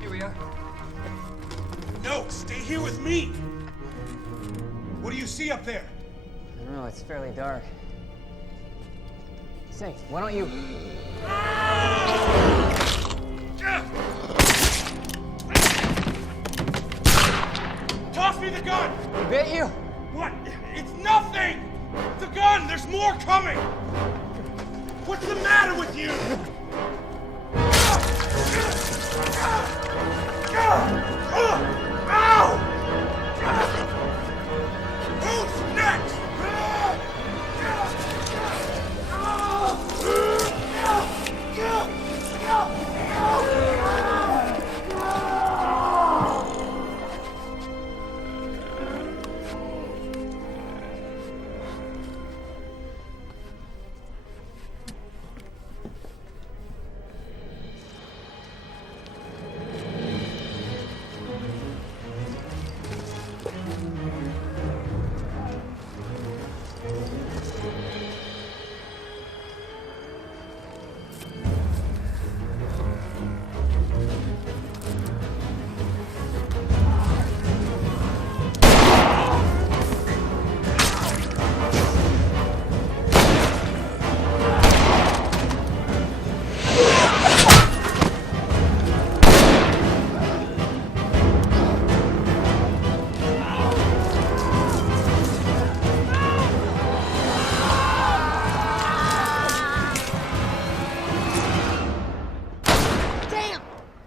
Here we are. No, stay here with me! What do you see up there? I don't know, it's fairly dark. Say, why don't you... Toss me the gun! He bit you? What? It's nothing! The gun! There's more coming! What's the matter with you? Ow! Who's next?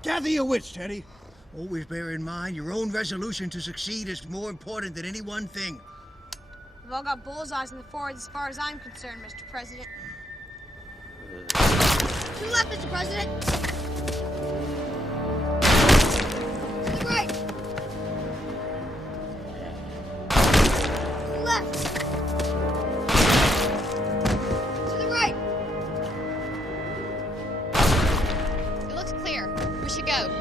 Gather your wits, Teddy. Always bear in mind your own resolution to succeed is more important than any one thing. We've all got bullseyes in the forward as far as I'm concerned, Mr. President. To the left, Mr. President! To the right! To the left! To the right! It looks clear. We should go.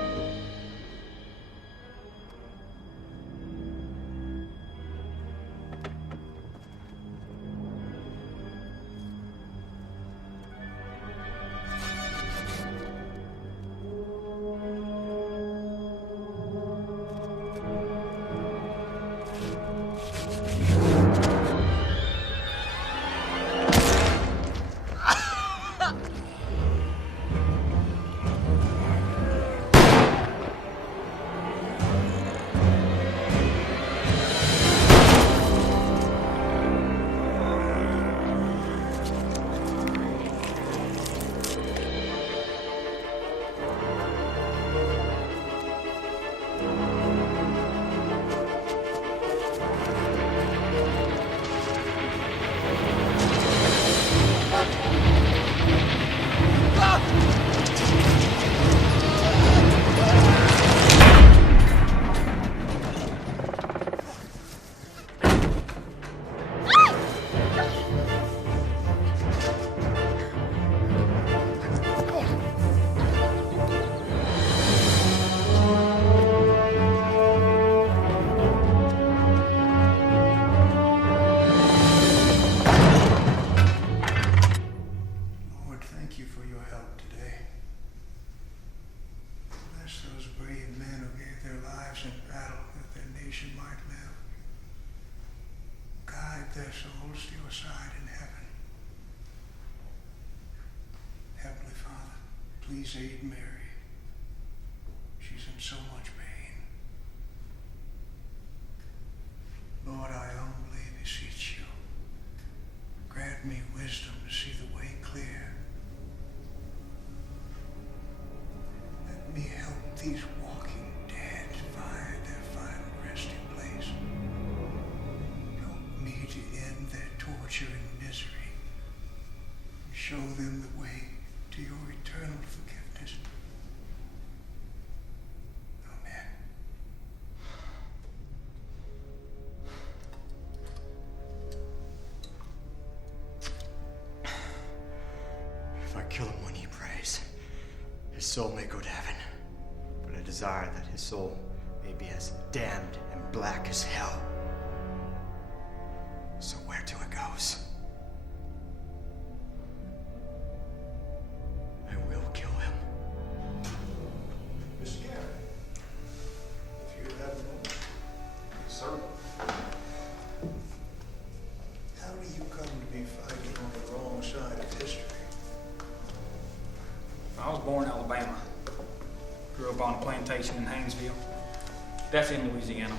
their souls to your side in heaven. Heavenly Father, please aid Mary. She's in so much pain. Lord, I humbly beseech you, grant me wisdom to see the way clear. Let me help these walking dead find their final resting place. Help me to end their torture and misery, and show them the way to your eternal forgiveness. Amen. If I kill him when he prays, his soul may go to heaven. But I desire that his soul may be as damned and black as hell. So where to it goes? I will kill him. Miss Garrett, if you have a moment. Sir? How do you come to be fighting on the wrong side of history? I was born in Alabama. Grew up on a plantation in Haynesville. That's in Louisiana.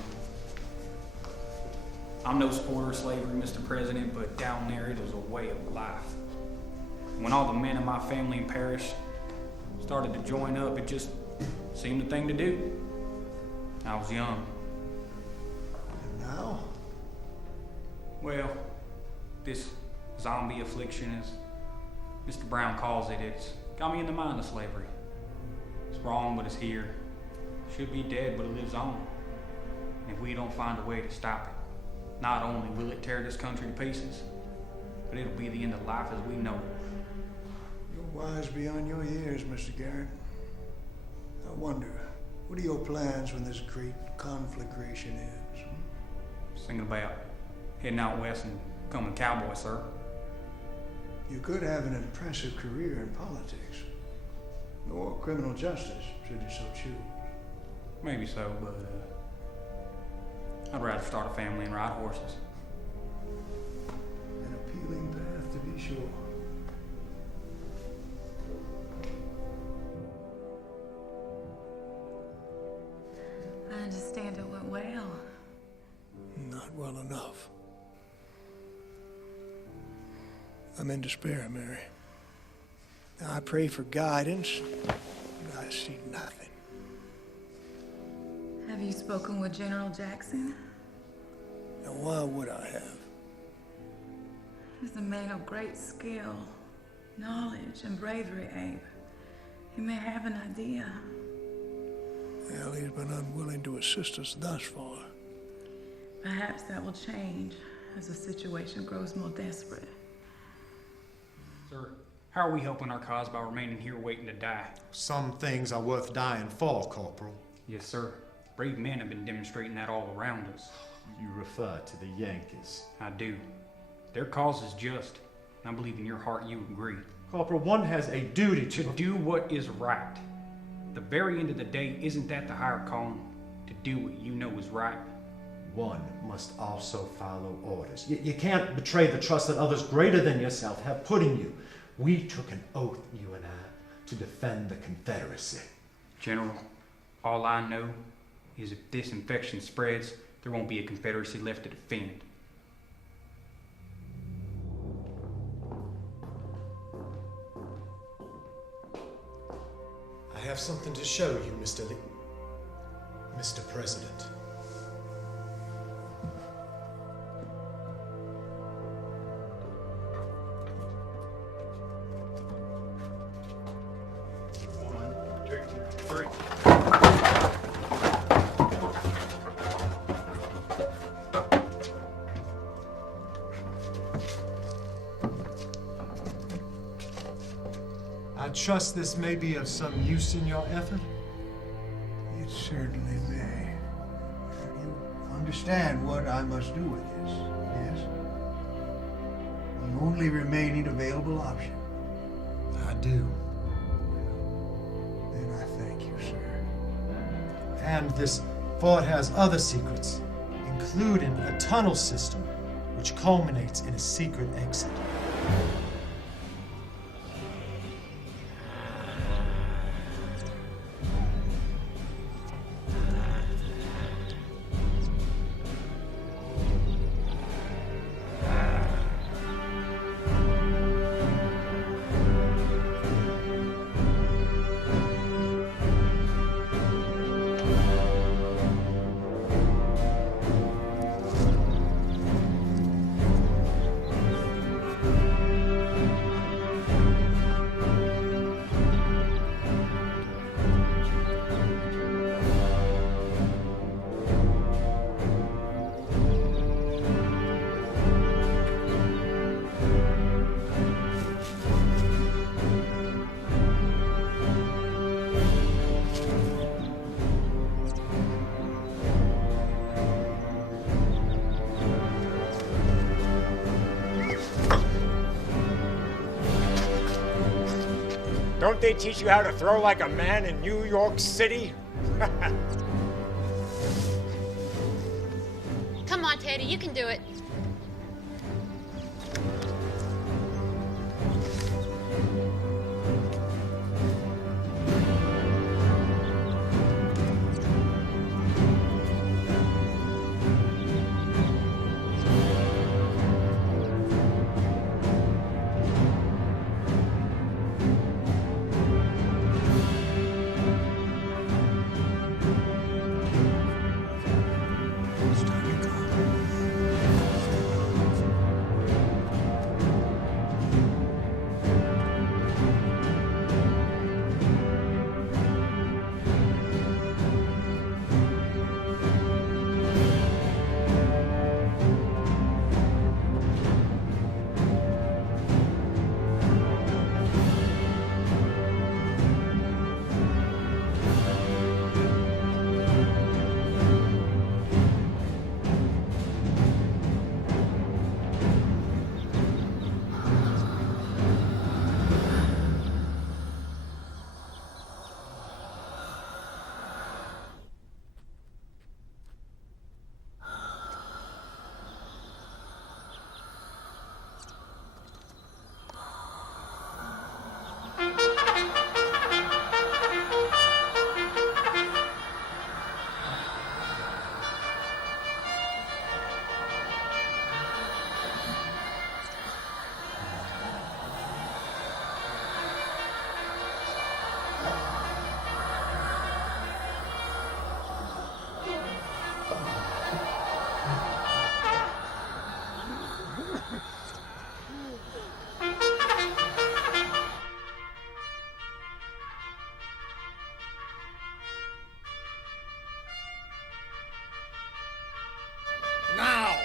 I'm no supporter of slavery, Mr. President, but down there it was a way of life. When all the men in my family and parish started to join up, it just seemed the thing to do. I was young. And now? Well, this zombie affliction, as Mr. Brown calls it, it's got me in the mind of slavery. It's wrong, but it's here. Should be dead, but it lives on. And if we don't find a way to stop it, not only will it tear this country to pieces, but it'll be the end of life as we know it. You're wise beyond your years, Mr. Garrett. I wonder, what are your plans when this great conflagration ends? Thinking about heading out west and becoming a cowboy, sir. You could have an impressive career in politics, or criminal justice, should you so choose. Maybe so, but I'd rather start a family and ride horses. An appealing path, to be sure. I understand it went well. Not well enough. I'm in despair, Mary. I pray for guidance, but I see nothing. Have you spoken with General Jackson? Now, why would I have? He's a man of great skill, knowledge, and bravery, Abe. He may have an idea. Well, he's been unwilling to assist us thus far. Perhaps that will change as the situation grows more desperate. Sir, how are we helping our cause by remaining here waiting to die? Some things are worth dying for, Corporal. Yes, sir. Brave men have been demonstrating that all around us. You refer to the Yankees. I do. Their cause is just. And I believe in your heart you agree. Corporal, one has a duty to do what is right. The very end of the day, isn't that the higher calling? To do what you know is right? One must also follow orders. You can't betray the trust that others greater than yourself have put in you. We took an oath, you and I, to defend the Confederacy. General, all I know is if this infection spreads, there won't be a Confederacy left to defend. I have something to show you, Mr. President. I trust this may be of some use in your effort? It certainly may. You understand what I must do with this, yes? The only remaining available option. I do. Then I thank you, sir. And this fort has other secrets, including a tunnel system, which which culminates in a secret exit. Don't they teach you how to throw like a man in New York City? Come on, Teddy, you can do it. Now!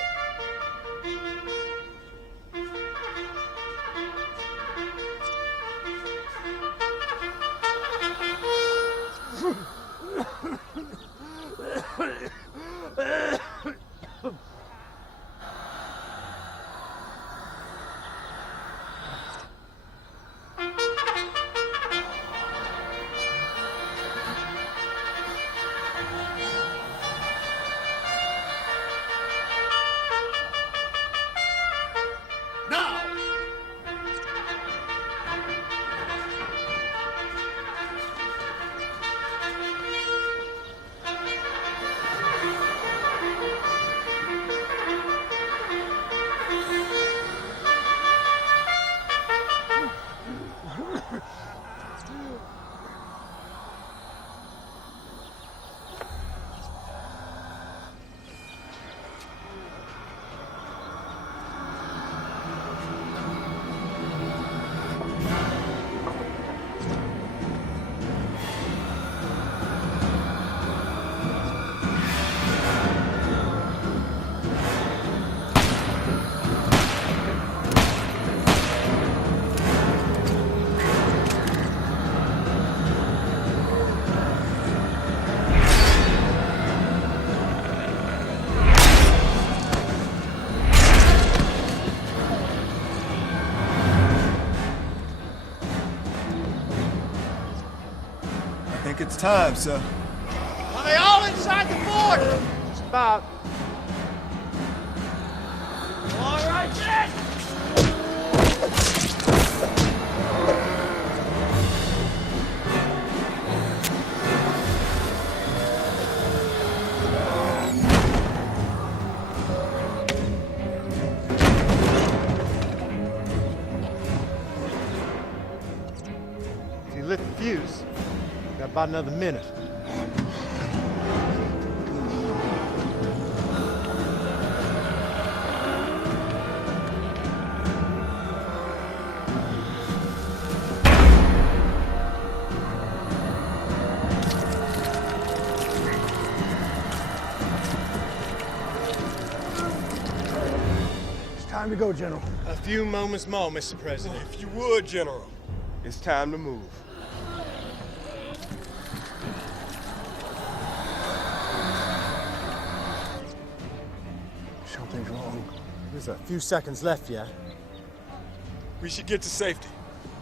I think it's time, sir. Are they all inside the fort? Just about. All fuse. Got about another minute. Time to go, General. A few moments more, Mr. President. If you would, General. It's time to move. Something's wrong. There's a few seconds left, yeah? We should get to safety.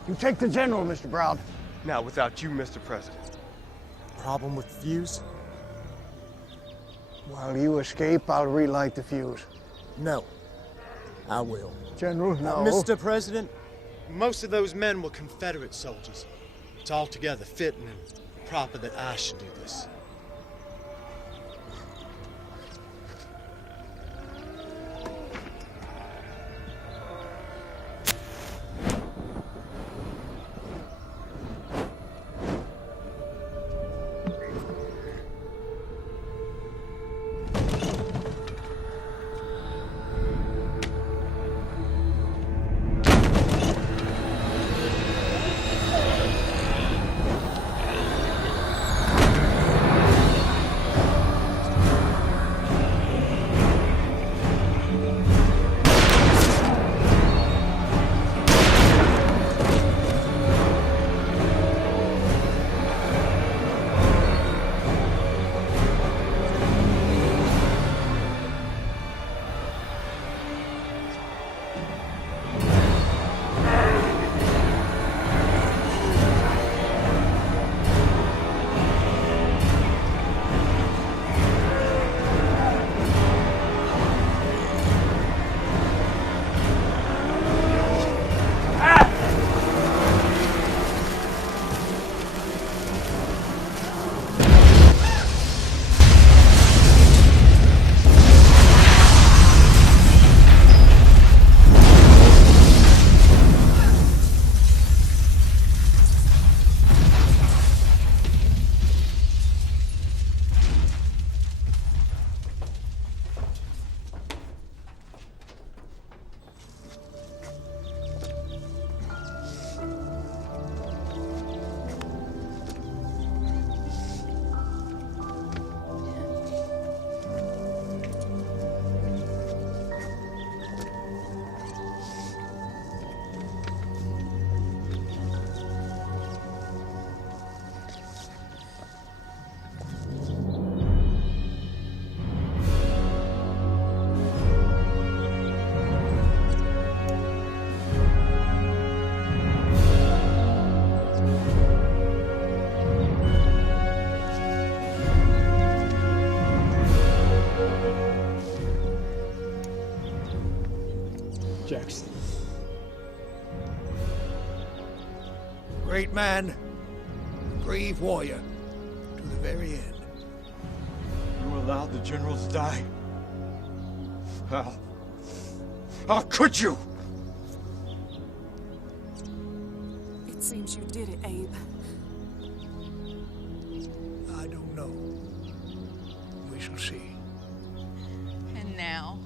You take the General, Mr. Brown. Now, without you, Mr. President. Problem with the fuse? While you escape, I'll relight the fuse. No. I will. General, no. Mr. President, most of those men were Confederate soldiers. It's altogether fitting and proper that I should do this. Jackson. Great man, brave warrior, to the very end. You allowed the general to die? How could you? It seems you did it, Abe. I don't know. We shall see. And now?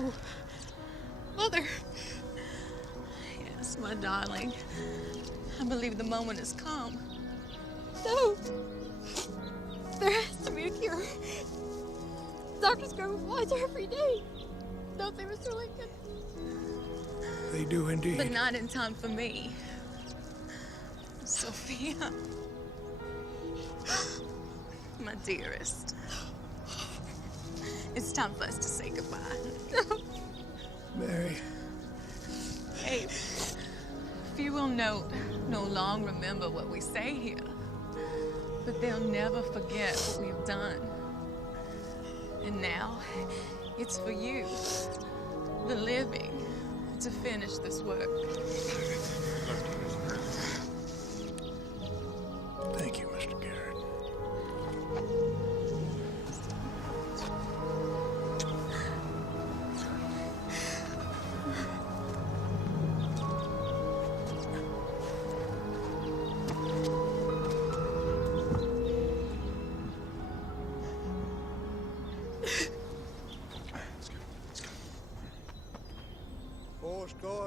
Oh, Mother. Yes, my darling. I believe the moment has come. No. There has to be a cure. Doctors go with blood every day. Don't they, Mr. Lincoln? They do indeed. But not in time for me. Sophia. My dearest. It's time for us to say goodbye. Mary. Abe, few will no long remember what we say here. But they'll never forget what we've done. And now, it's for you, the living, to finish this work. Thank you, Mr. Garrett.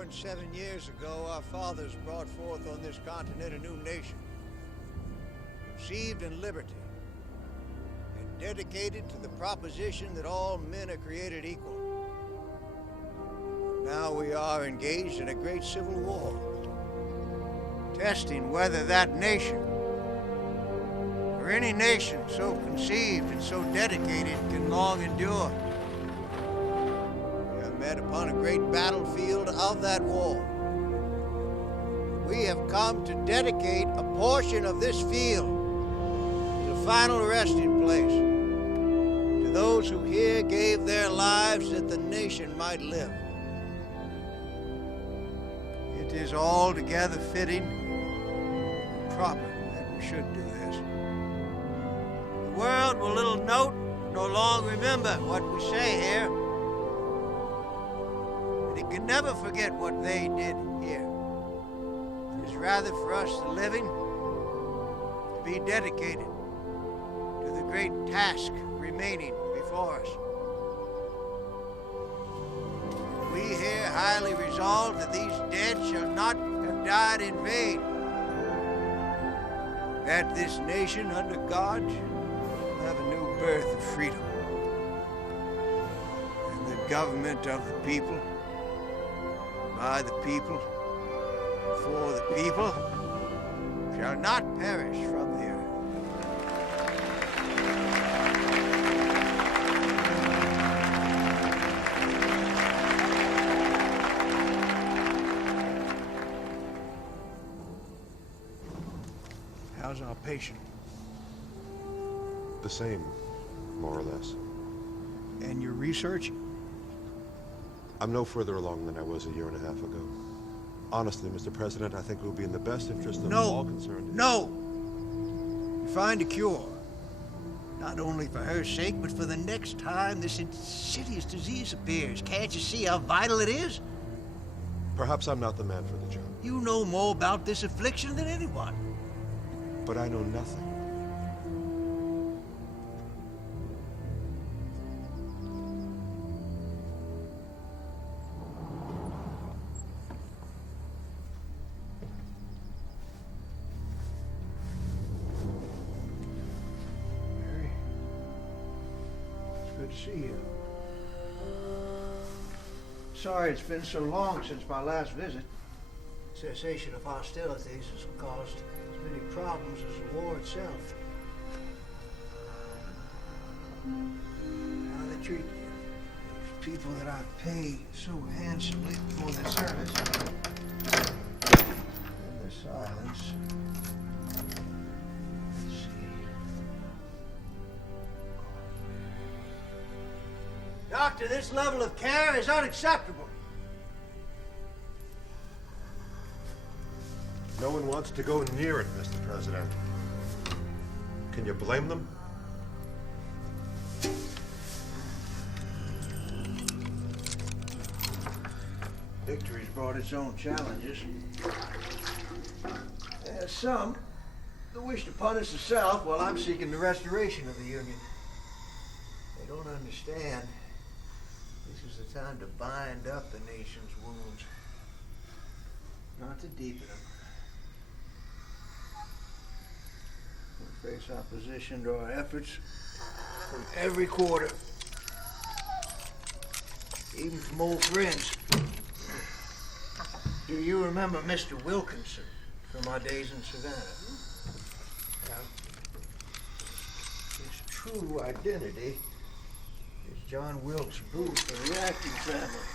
407 years ago, our fathers brought forth on this continent a new nation, conceived in liberty, and dedicated to the proposition that all men are created equal. Now we are engaged in a great civil war, testing whether that nation, or any nation so conceived and so dedicated, can long endure. We are met upon a great battlefield of that war. We have come to dedicate a portion of this field as a final resting place to those who here gave their lives that the nation might live. It is altogether fitting and proper that we should do this. The world will little note nor long remember what we say here, and it can never forget what they did here. It is rather for us, the living, to be dedicated to the great task remaining before us. We here highly resolve that these dead shall not have died in vain, that this nation under God shall have a new birth of freedom, and the government of the people, by the people, for the people, shall not perish from the earth. How's our patient? The same, more or less. And your research? I'm no further along than I was a year and a half ago. Honestly, Mr. President, I think it will be in the best interest of all concerned. No! Find a cure. Not only for her sake, but for the next time this insidious disease appears. Can't you see how vital it is? Perhaps I'm not the man for the job. You know more about this affliction than anyone. But I know nothing. Mary, it's good to see you. Sorry it's been so long since my last visit. Cessation of hostilities has caused as many problems as the war itself. How they treat you. These people that I pay so handsomely for their service. And their silence. Let's see. Doctor, this level of care is unacceptable. No one wants to go near it, Mr. President. Can you blame them? Victory's brought its own challenges. There's some that wish to punish the South while I'm seeking the restoration of the Union. They don't understand. This is the time to bind up the nation's wounds, not to deepen them. We'll face opposition to our efforts from every quarter, even from old friends. Do you remember Mr. Wilkinson from our days in Savannah? His true identity is John Wilkes Booth of the Acting family.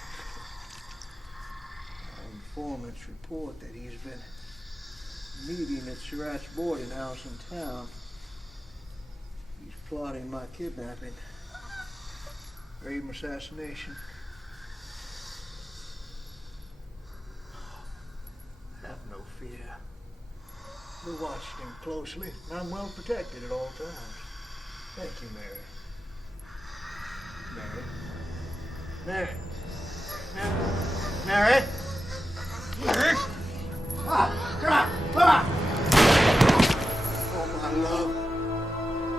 Our informants report that he's been meeting at Surratt's boarding house in town. He's plotting my kidnapping, or even assassination. Have no fear. We watched him closely, and I'm well protected at all times. Thank you, Mary. Mary. Mary. Mary. Oh, my love.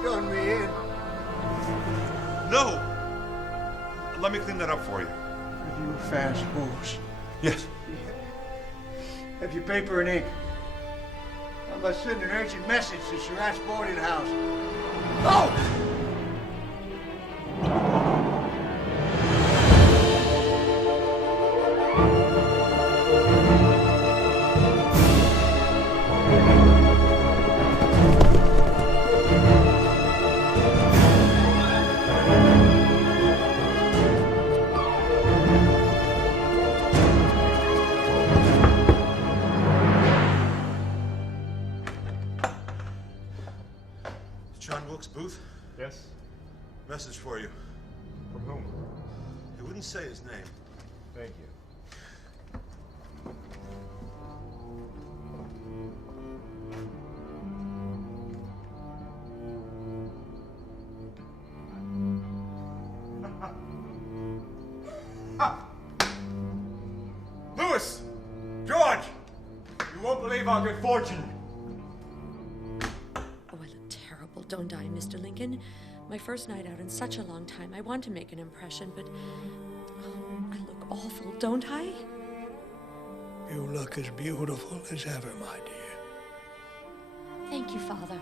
Join me in. No! Let me clean that up for you. You fast horse. Yes. Have your paper and ink? How about sending an urgent message to Surratt's boarding house? Oh! John Wilkes Booth? Yes? Message for you. From whom? He wouldn't say his name. Thank you. Lewis! George! You won't believe our good fortune. Oh, I look terrible, don't I, Mr. Lincoln? My first night out in such a long time. I want to make an impression, but I look awful, don't I? You look as beautiful as ever, my dear. Thank you, Father.